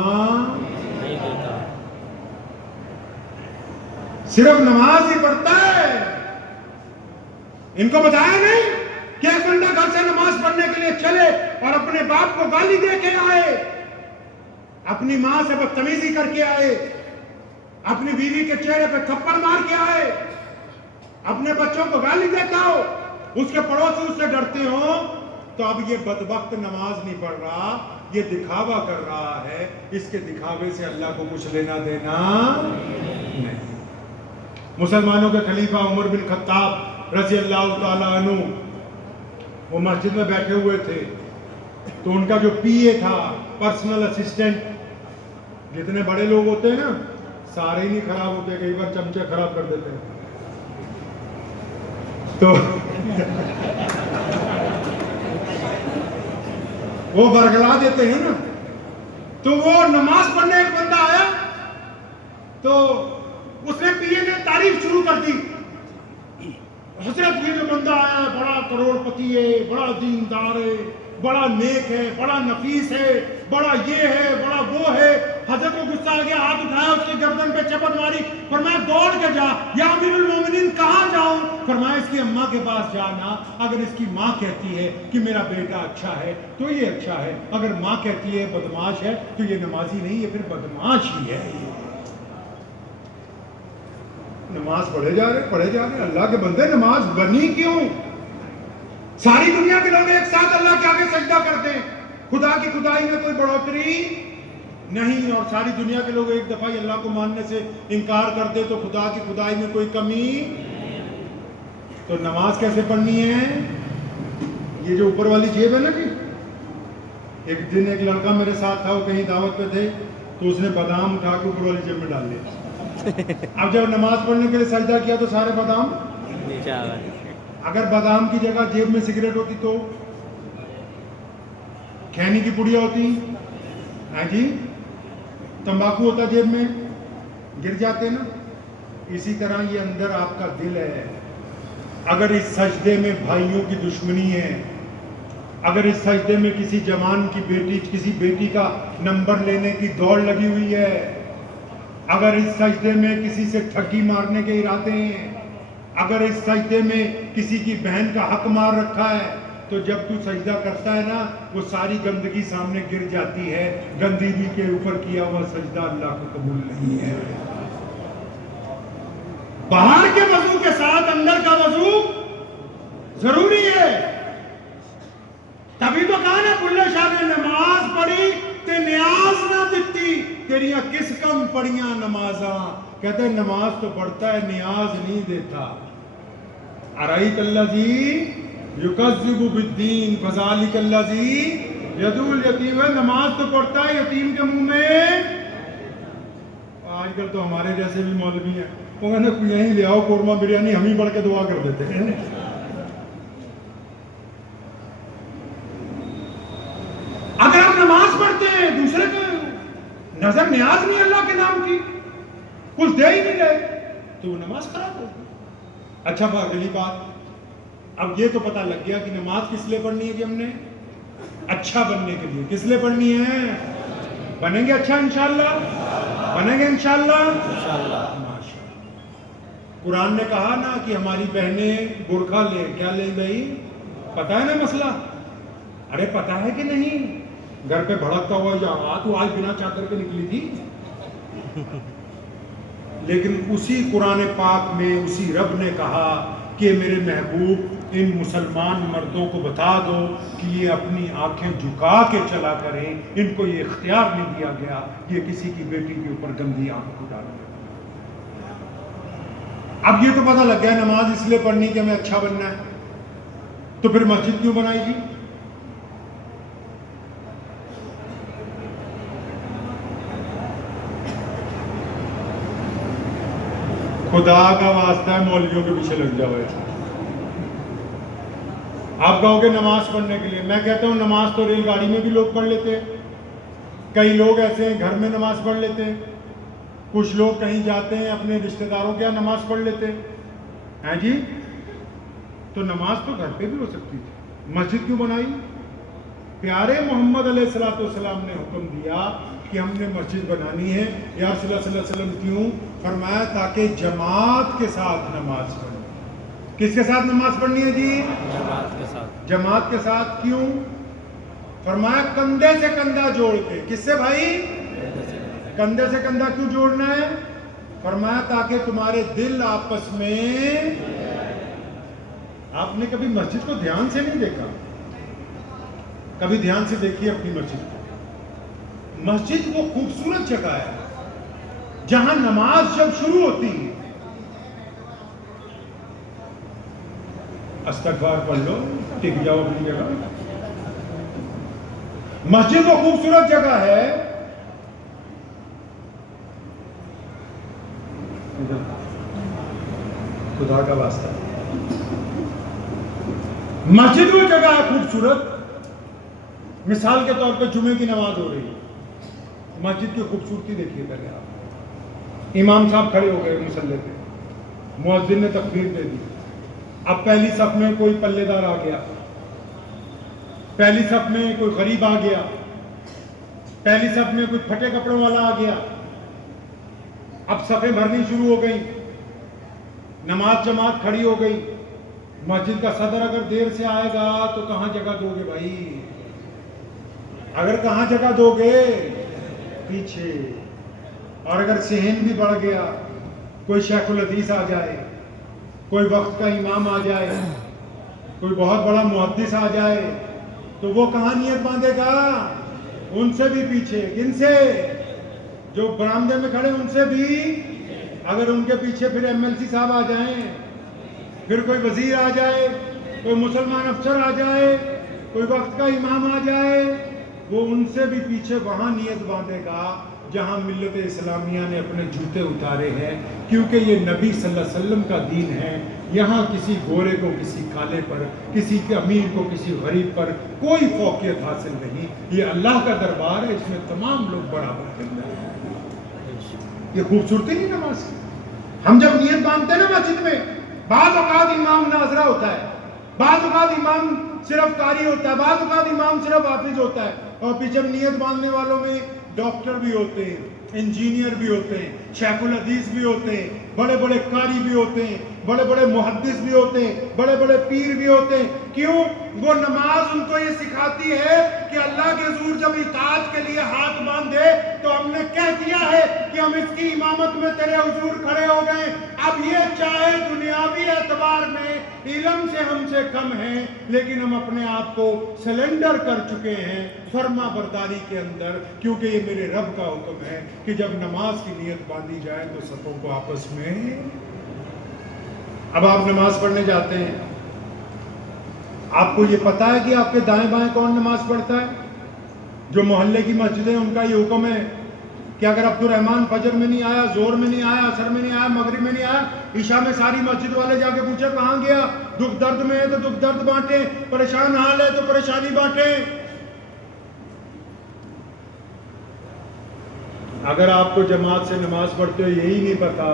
نہیں دیتا. صرف نماز ہی پڑھتا ہے. ان کو بتایا نہیں کہ ایک بندہ گھر سے نماز پڑھنے کے لیے چلے اور اپنے باپ کو گالی دے کے آئے, اپنی ماں سے بدتمیزی کر کے آئے, اپنی بیوی کے چہرے پہ تھپڑ مار کے آئے, اپنے بچوں کو گالی دیتا ہو, اس کے پڑوسی اس سے ڈرتے ہوں, تو اب یہ بدبخت نماز نہیں پڑھ رہا, یہ دکھاوا کر رہا ہے. اس کے دکھاوے سے اللہ کو کچھ لینا دینا نہیں. مسلمانوں کے خلیفہ عمر بن خطاب رضی اللہ تعالیٰ عنہ وہ مسجد میں بیٹھے ہوئے تھے, تو ان کا جو پی اے تھا, پرسنل اسسٹنٹ, جتنے بڑے لوگ ہوتے ہیں نا سارے ہی نہیں خراب ہوتے, کئی بار چمچے خراب کر دیتے ہیں, تو وہ برگلا دیتے ہیں نا. تو وہ نماز پڑھنے ایک بندہ آیا, تو اس نے پی اے نے تعریف شروع کر دی, حضرت یہ جو بندہ آیا ہے بڑا کروڑ پتی ہے, بڑا دیندار ہے, بڑا نیک ہے, بڑا نفیس ہے, بڑا یہ ہے, بڑا وہ ہے. حضرت کو غصہ آ گیا, ہاتھ اٹھایا, اس کی گردن پہ چپت ماری. فرمایا دوڑ کے جا, یا امیر المومنین کہاں جاؤں؟ فرمایا اس کی اماں کے پاس جانا. اگر اس کی ماں کہتی ہے کہ میرا بیٹا اچھا ہے تو یہ اچھا ہے, اگر ماں کہتی ہے بدماش ہے تو یہ نمازی نہیں, یہ پھر بدماش ہی ہے. نماز پڑھے جا رہے. اللہ کے بندے نماز بنی کیوں؟ ساری دنیا کے لوگ ایک ساتھ اللہ کے آگے سجدہ کرتے ہیں, خدا کی خدائی میں کوئی بڑھوتری نہیں, اور ساری دنیا کے لوگ ایک دفعہ اللہ کو ماننے سے انکار کرتے تو خدا کی خدائی میں کوئی کمی. تو نماز کیسے پڑھنی ہے؟ یہ جو اوپر والی جیب ہے نا جی, ایک دن ایک لڑکا میرے ساتھ تھا, وہ کہیں دعوت پہ تھے, تو اس نے بادام اٹھا کے اوپر والی جیب میں ڈال لیا. اب جب نماز پڑھنے کے لیے سجدہ کیا تو سارے بادام نیچے آ گئے. اگر بادام کی جگہ جیب میں سگریٹ ہوتی تو کھینی کی پڑیا ہوتی ہاں جی، تمباکو ہوتا جیب میں، گر جاتے نا. اسی طرح یہ اندر آپ کا دل ہے. اگر اس سجدے میں بھائیوں کی دشمنی ہے، اگر اس سجدے میں کسی جوان کی بیٹی، کسی بیٹی کا نمبر لینے کی دوڑ لگی ہوئی ہے، اگر اس سجدے میں کسی سے ٹھگی مارنے کے ارادے ہیں، اگر اس سجدے میں کسی کی بہن کا حق مار رکھا ہے، تو جب تو سجدہ کرتا ہے نا وہ ساری گندگی سامنے گر جاتی ہے. گندگی کے اوپر کیا ہوا سجدہ اللہ کو قبول نہیں ہے. باہر کے وضو کے ساتھ اندر کا وضو ضروری ہے. تبھی تو کہا نا بلے شاہ نے نماز پڑھی تے نیاز نہ دتی، تیریاں کس کم پڑھیاں نمازاں. کہتے ہیں نماز تو پڑھتا ہے نیاز نہیں دیتا. ارائیت الذی یکذب بالدین فذلک الذی یدعو الیتیم. نماز تو پڑھتا ہے یتیم کے منہ میں. آج کل تو ہمارے جیسے بھی مولوی ہیں، وہ کہتے ہیں یہیں لے آؤ قورمہ بریانی، ہم ہی بڑھ کے دعا کر دیتے ہیں. اگر آپ نماز پڑھتے ہیں دوسرے کو نظر نیاز نہیں اللہ کے نام کی، کچھ دے ہی نہیں رہے، تو وہ نماز خراب ہوگی. اچھا اگلی بات، اب یہ تو پتہ لگ گیا کہ نماز کس لیے پڑھنی ہے کہ ہم نے اچھا بننے کے لیے. کس لیے پڑھنی ہے؟ بنیں گے اچھا انشاءاللہ، بنیں گے انشاءاللہ. قرآن نے کہا نا کہ ہماری بہنیں برقع لے، کیا لے گئی؟ پتہ ہے نا مسئلہ؟ ارے پتہ ہے کہ نہیں؟ گھر پہ بھڑکتا ہوا یا تو آج بنا چادر کے نکلی تھی. لیکن اسی قرآن پاک میں اسی رب نے کہا کہ میرے محبوب ان مسلمان مردوں کو بتا دو کہ یہ اپنی آنکھیں جھکا کے چلا کریں، ان کو یہ اختیار نہیں دیا گیا یہ کسی کی بیٹی کے اوپر گندی آنکھ کو ڈالیں. اب یہ تو پتہ لگ گیا نماز اس لیے پڑھنی کہ ہمیں اچھا بننا ہے، تو پھر مسجد کیوں بنائی گی؟ خدا کا واسطہ ہے مولویوں کے پیچھے لگ جاؤ. آپ کہو گے نماز پڑھنے کے لیے، میں کہتا ہوں نماز تو ریل گاڑی میں بھی لوگ پڑھ لیتے ہیں. کئی لوگ ایسے ہیں گھر میں نماز پڑھ لیتے ہیں. کچھ لوگ کہیں جاتے ہیں اپنے رشتہ داروں کے یہاں نماز پڑھ لیتے ہیں جی. تو نماز تو گھر پہ بھی ہو سکتی تھی. مسجد کیوں بنائی؟ پیارے محمد علیہ السلام نے حکم دیا کہ ہم نے مسجد بنانی ہے. یا رسول اللہ صلی اللہ علیہ وسلم کیوں؟ فرمایا تاکہ جماعت کے ساتھ نماز پڑھیں. کس کے ساتھ نماز پڑھنی ہے جی؟ جماعت کے ساتھ. جماعت کے ساتھ. کیوں؟ فرمایا کندھے سے کندھا جوڑ کے. کس سے بھائی؟ کندھے سے کندھا کیوں جوڑنا ہے؟ فرمایا تاکہ تمہارے دل آپس میں. آپ نے کبھی مسجد کو دھیان سے نہیں دیکھا؟ کبھی دھیان سے دیکھیے اپنی مسجد کو. مسجد وہ خوبصورت جگہ ہے جہاں نماز جب شروع ہوتی ہے، استغفار پڑھ لو، ٹک جاؤ اپنی جگہ. مسجد وہ خوبصورت جگہ ہے خدا کا واسطہ. مسجد وہ جگہ ہے خوبصورت. مثال کے طور پہ جمعے کی نماز ہو رہی ہے، مسجد کی خوبصورتی دیکھیے پہلے آپ. امام صاحب کھڑے ہو گئے مصلی پہ، مؤذن نے تکبیر دے دی. اب پہلی صف میں کوئی پلے دار آ گیا، پہلی صف میں کوئی غریب آ گیا، پہلی صف میں کوئی پھٹے کپڑوں والا آ گیا. اب صفیں بھرنی شروع ہو گئی، نماز جماعت کھڑی ہو گئی. مسجد کا صدر اگر دیر سے آئے گا تو کہاں جگہ دو گے بھائی؟ اگر کہاں جگہ دو گے؟ پیچھے. اور اگر صحن بھی بڑھ گیا، کوئی شیخ الحدیث آ جائے، کوئی وقت کا امام آ جائے، کوئی بہت بڑا محدث آ جائے، تو وہ کہاں نیت باندھے گا؟ ان سے بھی پیچھے. کن سے؟ جو برآمدے میں کھڑے ان سے بھی. اگر ان کے پیچھے پھر MLC صاحب آ جائیں، پھر کوئی وزیر آ جائے، کوئی مسلمان افسر آ جائے، کوئی وقت کا امام آ جائے، وہ ان سے بھی پیچھے وہاں نیت باندھے گا جہاں ملت اسلامیہ نے اپنے جوتے اتارے ہیں، کیونکہ یہ نبی صلی اللہ علیہ وسلم کا دین ہے۔ یہاں کسی گورے کو کسی کالے پر، کسی امیر کو کسی غریب پر کوئی فوقیت حاصل نہیں۔ یہ اللہ کا دربار ہے، اس میں تمام لوگ برابر ہیں۔ یہ خوبصورتی نہیں نماز کی؟ ہم جب نیت باندھتے ہیں نا مسجد میں، بعض اوقات امام ناظرہ ہوتا ہے، بعض اوقات امام صرف قاری ہوتا ہے، بعض اوقات امام صرف حافظ ہوتا ہے، اور پھر جب نیت باندھنے والوں میں ڈاکٹر بھی ہوتے ہیں، انجینئر بھی ہوتے ہیں، شیخ الحدیث بھی ہوتے ہیں، بڑے بڑے قاری بھی ہوتے ہیں، بڑے بڑے محدث بھی ہوتے ہیں، بڑے بڑے پیر بھی ہوتے ہیں۔ کیوں؟ وہ نماز ان کو یہ سکھاتی ہے کہ اللہ کے حضور جب اطاعت کے لیے ہاتھ باندھے تو ہم نے کہہ دیا ہے کہ ہم اس کی امامت میں تیرے حضور کھڑے ہو گئے۔ اب یہ چاہے دنیاوی اعتبار میں علم سے ہم سے کم ہیں، لیکن ہم اپنے آپ کو سلنڈر کر چکے ہیں فرما برداری کے اندر، کیونکہ یہ میرے رب کا حکم ہے کہ جب نماز کی نیت باندھی جائے تو صفوں کو آپس میں۔ اب آپ نماز پڑھنے جاتے ہیں، آپ کو یہ پتا ہے کہ آپ کے دائیں بائیں کون نماز پڑھتا ہے؟ جو محلے کی مسجدیں ان کا یہ حکم ہے کہ اگر عبد الرحمن فجر میں نہیں آیا، ظہر میں نہیں آیا، عصر میں نہیں آیا، مغرب میں نہیں آیا، عشاء میں ساری مسجد والے جا کے پوچھے کہاں گیا؟ دکھ درد میں ہے تو دکھ درد بانٹیں، پریشان حال ہے تو پریشانی بانٹیں۔ اگر آپ کو جماعت سے نماز پڑھتے ہو یہی نہیں پتا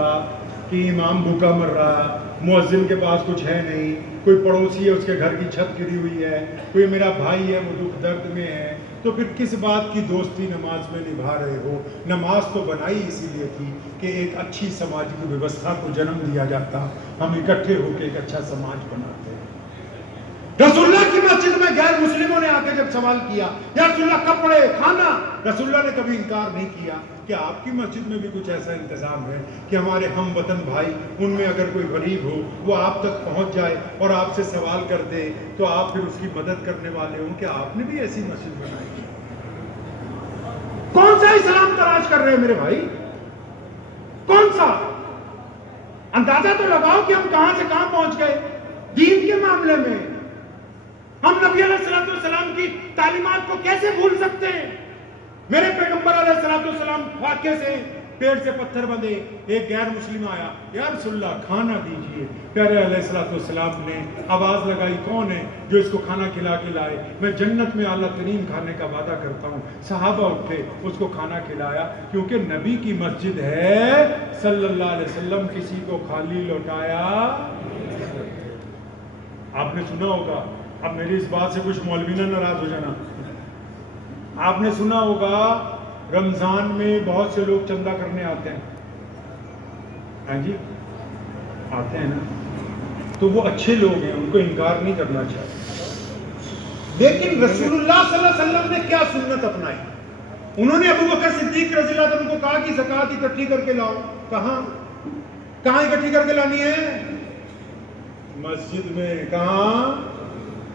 کہ امام بھوکا مر رہا، مؤذن کے پاس کچھ ہے نہیں، کوئی پڑوسی ہے اس کے گھر کی چھت گری ہوئی ہے، کوئی میرا بھائی ہے وہ دکھ درد میں ہے، تو پھر کس بات کی دوستی نماز میں نبھا رہے ہو؟ نماز تو بنائی اسی لیے تھی کہ ایک اچھی سماجی ویوستھا کو جنم دیا جاتا، ہم اکٹھے ہو کے ایک اچھا سماج بناتے ہیں۔ رسول اللہ کی مسجد میں غیر مسلموں نے آ کے جب سوال کیا یا رسول اللہ کپڑے کھانا، رسول اللہ نے کبھی انکار نہیں کیا کہ آپ کی مسجد میں بھی کچھ ایسا انتظام ہے کہ ہمارے ہم وطن بھائی ان میں اگر کوئی غریب ہو وہ آپ تک پہنچ جائے اور آپ سے سوال کر دے تو آپ پھر اس کی مدد کرنے والے ہوں۔ کہ آپ نے بھی ایسی مسجد بنائی؟ کون سا اسلام تلاش کر رہے ہیں میرے بھائی؟ کون سا؟ اندازہ تو لگاؤ کہ ہم کہاں سے کہاں پہنچ گئے دین کے معاملے میں۔ ہم نبی علیہ السلام کی تعلیمات کو کیسے بھول سکتے ہیں؟ میرے پیغمبر علیہ السلام واقعے سے پیڑ سے پتھر بندھے، ایک غیر مسلم آیا، یا رسول اللہ کھانا دیجئے۔ پیارے علیہ السلام نے آواز لگائی، کون ہے جو اس کو کھانا کھلا کے لائے؟ میں جنت میں اعلیٰ ترین کھانے کا وعدہ کرتا ہوں۔ صحابہ اٹھے، اس کو کھانا کھلایا، کیونکہ نبی کی مسجد ہے صلی اللہ علیہ وسلم کسی کو خالی لوٹایا۔ آپ نے سنا ہوگا، اب میری اس بات سے کچھ مولوی نہ ناراض ہو جانا، آپ نے سنا ہوگا رمضان میں بہت سے لوگ چندہ کرنے آتے ہیں، ہاں جی آتے ہیں نا، تو وہ اچھے لوگ ہیں، ان کو انکار نہیں کرنا چاہیے، لیکن رسول اللہ صلی اللہ علیہ وسلم نے کیا سنت اپنائی؟ انہوں نے ابو بکر صدیق رضی اللہ عنہ کو کہا کہ زکوٰۃ اکٹھی کر کے لاؤ۔ کہاں اکٹھی کر کے لانی ہے؟ مسجد میں۔ کہاں؟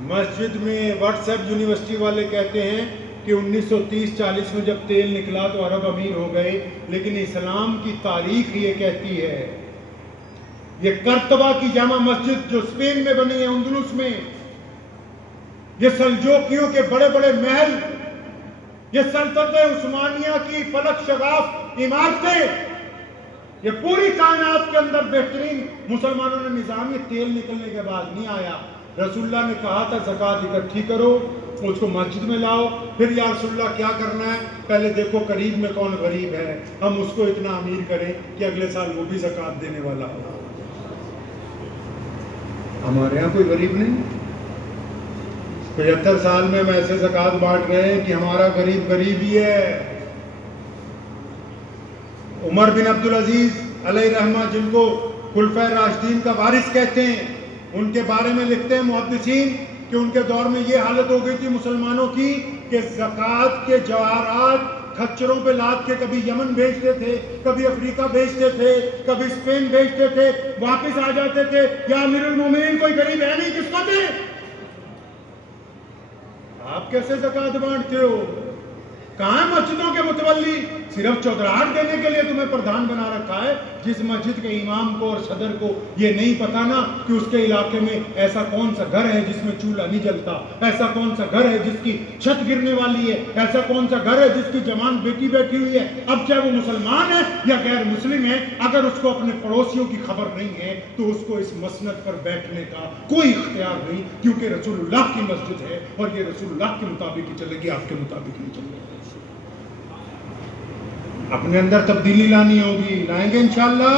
مسجد میں۔ واٹس ایپ یونیورسٹی والے کہتے ہیں کہ 1930-40 میں جب تیل نکلا تو عرب امیر ہو گئے، لیکن اسلام کی تاریخ یہ کہتی ہے، یہ کرتبہ کی جامع مسجد جو اسپین میں بنی ہے، اندلس میں، یہ سلجوکیوں کے بڑے بڑے محل، یہ سلطنت عثمانیہ کی فلک شغاف عمارتیں، یہ پوری کائنات کے اندر بہترین مسلمانوں نے نظام، یہ تیل نکلنے کے بعد نہیں آیا۔ رسول اللہ نے کہا تھا زکوٰۃ اکٹھی کرو، اس کو مسجد میں لاؤ، پھر یا رسول اللہ کیا کرنا ہے؟ پہلے دیکھو قریب میں کون غریب ہے، ہم اس کو اتنا امیر کریں کہ اگلے سال وہ بھی زکوٰۃ دینے والا ہو۔ ہمارے ہاں کوئی غریب نہیں، 75 سال میں ہم ایسے زکوٰۃ بانٹ رہے ہیں کہ ہمارا غریب غریب ہی ہے۔ عمر بن عبدالعزیز علیہ رحمہ، جن کو خلفائے راشدین کا وارث کہتے ہیں، ان کے بارے میں لکھتے ہیں محدثین کہ ان کے دور میں یہ حالت ہو گئی تھی مسلمانوں کی کہ زکوٰۃ کے جواہرات کھچروں پہ لاد کے کبھی یمن بھیجتے تھے، کبھی افریقہ بھیجتے تھے، کبھی اسپین بھیجتے تھے، واپس آ جاتے تھے، یا امیر المومنین کوئی غریب ہے نہیں کس کو دیں؟ آپ کیسے زکوٰۃ بانٹتے ہو؟ کہاں ہیں مسجدوں کے متولی؟ صرف چودراہٹ دینے کے لیے تمہیں پردھان بنا رکھا ہے. جس مسجد کے امام کو اور صدر کو یہ نہیں پتا نا کہ اس کے علاقے میں ایسا کون سا گھر ہے جس میں چولہا نہیں جلتا, ایسا کون سا گھر ہے جس کی چھت گرنے والی ہے, ایسا کون سا گھر ہے جس کی جوان بیٹی بیٹھی ہوئی ہے. اب چاہے وہ مسلمان ہے یا غیر مسلم ہے, اگر اس کو اپنے پڑوسیوں کی خبر نہیں ہے تو اس کو اس مسند پر بیٹھنے کا کوئی اختیار نہیں, کیونکہ رسول اللہ کی مسجد ہے اور یہ رسول اللہ کے مطابق ہی چلے گی, آپ کے مطابق نہیں چلے گی. اپنے اندر تبدیلی لانی ہوگی, لائیں گے انشاءاللہ.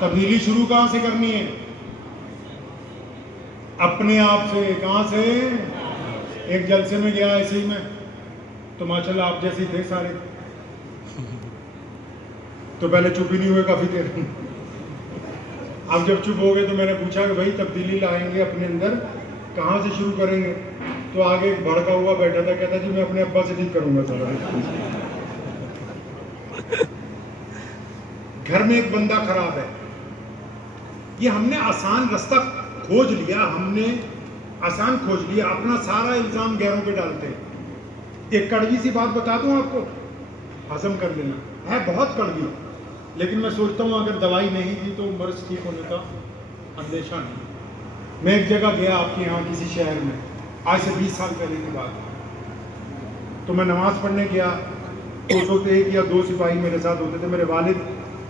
تبدیلی شروع کہاں سے کرنی ہے؟ اپنے آپ سے. کہاں سے؟ ایک جلسے میں گیا ایسے ہی میں, تو ماشاءاللہ آپ جیسے ہی تھے سارے, تو پہلے چپ ہی نہیں ہوئے کافی دیر. اب جب چپ ہو گئے تو میں نے پوچھا کہ بھائی تبدیلی لائیں گے اپنے اندر, کہاں سے شروع کریں گے؟ تو آگے ایک بھڑکا ہوا بیٹھا تھا, کہتا جی میں اپنے ابا سے ٹھیک کروں گا سارا. گھر میں ایک بندہ خراب ہے, یہ ہم نے آسان رستہ کھوج لیا, ہم نے آسان کھوج لیا, اپنا سارا الزام غیروں پہ ڈالتے. ایک کڑوی سی بات بتا دوں آپ کو, ہضم کر لینا, ہے بہت کڑوی, لیکن میں سوچتا ہوں اگر دوائی نہیں دی تو مرض ٹھیک ہونے کا اندیشہ نہیں. میں ایک جگہ گیا آپ کے یہاں کسی شہر میں, آج سے 20 سال پہلے کی بات, تو میں نماز پڑھنے گیا. تو اس وقت ایک یا دو سپاہی میرے ساتھ ہوتے تھے. میرے والد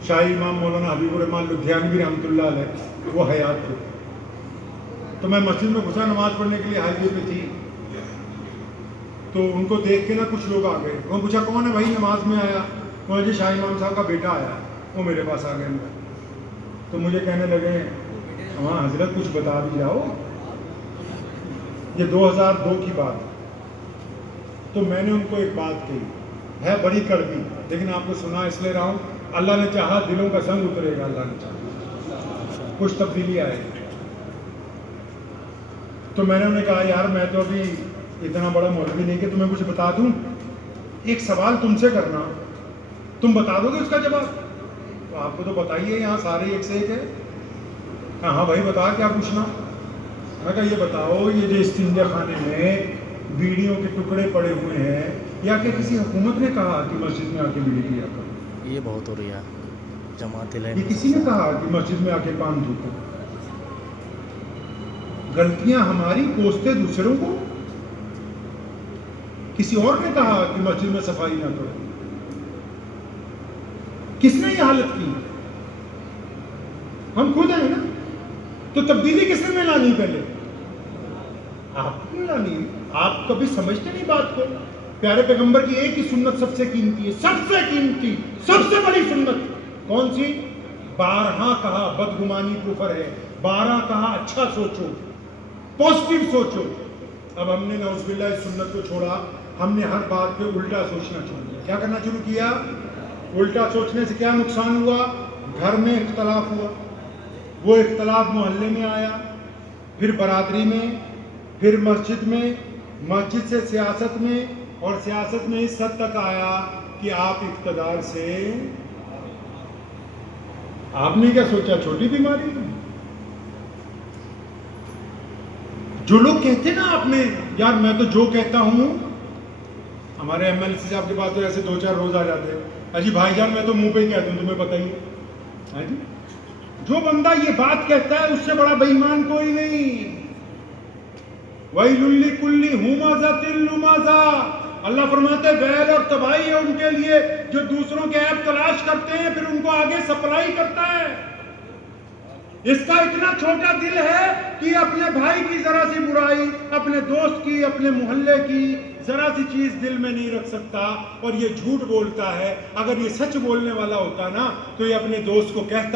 شاہی امام مولانا حبیب الرحمان لدھیانوی رحمۃ اللہ علیہ, وہ حیات تھے. تو میں مسجد میں گھسا نماز پڑھنے کے لیے, ہائی وے پہ تھی, تو ان کو دیکھ کے نا کچھ لوگ آ گئے. میں پوچھا کون ہے بھائی نماز میں آیا؟ وہ جی شاہی امام صاحب کا بیٹا آیا. وہ میرے پاس آ گئے, تو مجھے کہنے لگے ہاں حضرت کچھ بتا بھی جاؤ. یہ 2002 کی بات. تو میں نے ان کو ایک بات کہی, ہے بڑی کڑوی, لیکن آپ کو سنا اس لیے رہا ہوں, اللہ نے چاہا دلوں کا سنگ اترے گا, اللہ نے چاہا کچھ تبدیلی آئے گی. تو میں نے انہیں کہا یار میں تو ابھی اتنا بڑا مولوی نہیں کہ تمہیں کچھ بتا دوں, ایک سوال تم سے کرنا, تم بتا دو گے اس کا جواب؟ تو آپ کو تو بتائیے, یہاں سارے ایک سے ایک ہے. ہاں بھائی بتا, کیا پوچھنا؟ میں کہا یہ بتاؤ, یہ جو استنجا خانے میں بیڑیوں کے ٹکڑے پڑے ہوئے ہیں, یا کہ کسی حکومت نے کہا کہ مسجد میں آ کے بیڑی پیا کرو؟ یہ بہت ہو رہی ہے جماعت یہ کسی نے کہا کہ مسجد میں آ کے پان دھوتے؟ غلطیاں ہماری کوستے دوسروں کو. کسی اور نے کہا کہ مسجد میں صفائی نہ کرو. کس نے یہ حالت کی؟ ہم خود ہیں نا. تو تبدیلی کس نے لانی؟ پہلے آپ نے لانی. آپ کبھی سمجھتے نہیں بات کو. پیارے پیغمبر کی ایک ہی سنت سب سے قیمتی ہے, سب سے قیمتی, سب سے بڑی سنت. کون سی؟ 12 کہا بدگمانی کفر ہے, 12 کہا اچھا سوچو, پوزیٹو سوچو. اب ہم نے نعوذ باللہ اس سنت کو چھوڑا, ہم نے ہر بات پہ الٹا سوچنا شروع کیا. کیا کرنا شروع کیا؟ الٹا سوچنے سے کیا نقصان ہوا؟ گھر میں اختلاف ہوا, وہ اختلاف محلے میں آیا, پھر برادری میں, پھر مسجد میں, مسجد سے سیاست میں, اور سیاست میں اس حد تک آیا کہ آپ اقتدار سے, آپ نے کیا سوچا چھوٹی بیماری؟ جو لوگ کہتے نا آپ نے یار میں تو جو کہتا ہوں, ہمارے ایم ایل سی صاحب کے پاس تو ایسے 2-4 روز آ جاتے ہیں, اجی بھائی جان میں تو منہ پہ ہی کہتا ہوں, تمہیں پتہ ہی ہے. جو بندہ یہ بات کہتا ہے اس سے بڑا بے ایمان کوئی نہیں. وَيْلٌ لِكُلِّ ہُمَزَةٍ لُمَزَةٍ. اللہ فرماتے ویل اور تباہی ہے ان کے لیے جو دوسروں کے عیب تلاش کرتے ہیں پھر ان کو آگے سپلائی کرتا ہے. اس کا اتنا چھوٹا دل ہے کہ اپنے بھائی کی ذرا سی برائی, اپنے دوست کی, اپنے محلے کی ذرا سی چیز دل میں نہیں رکھ سکتا, اور یہ جھوٹ بولتا ہے. اگر یہ سچ بولنے والا ہوتا نا تو یہ اپنے دوست کو کہتا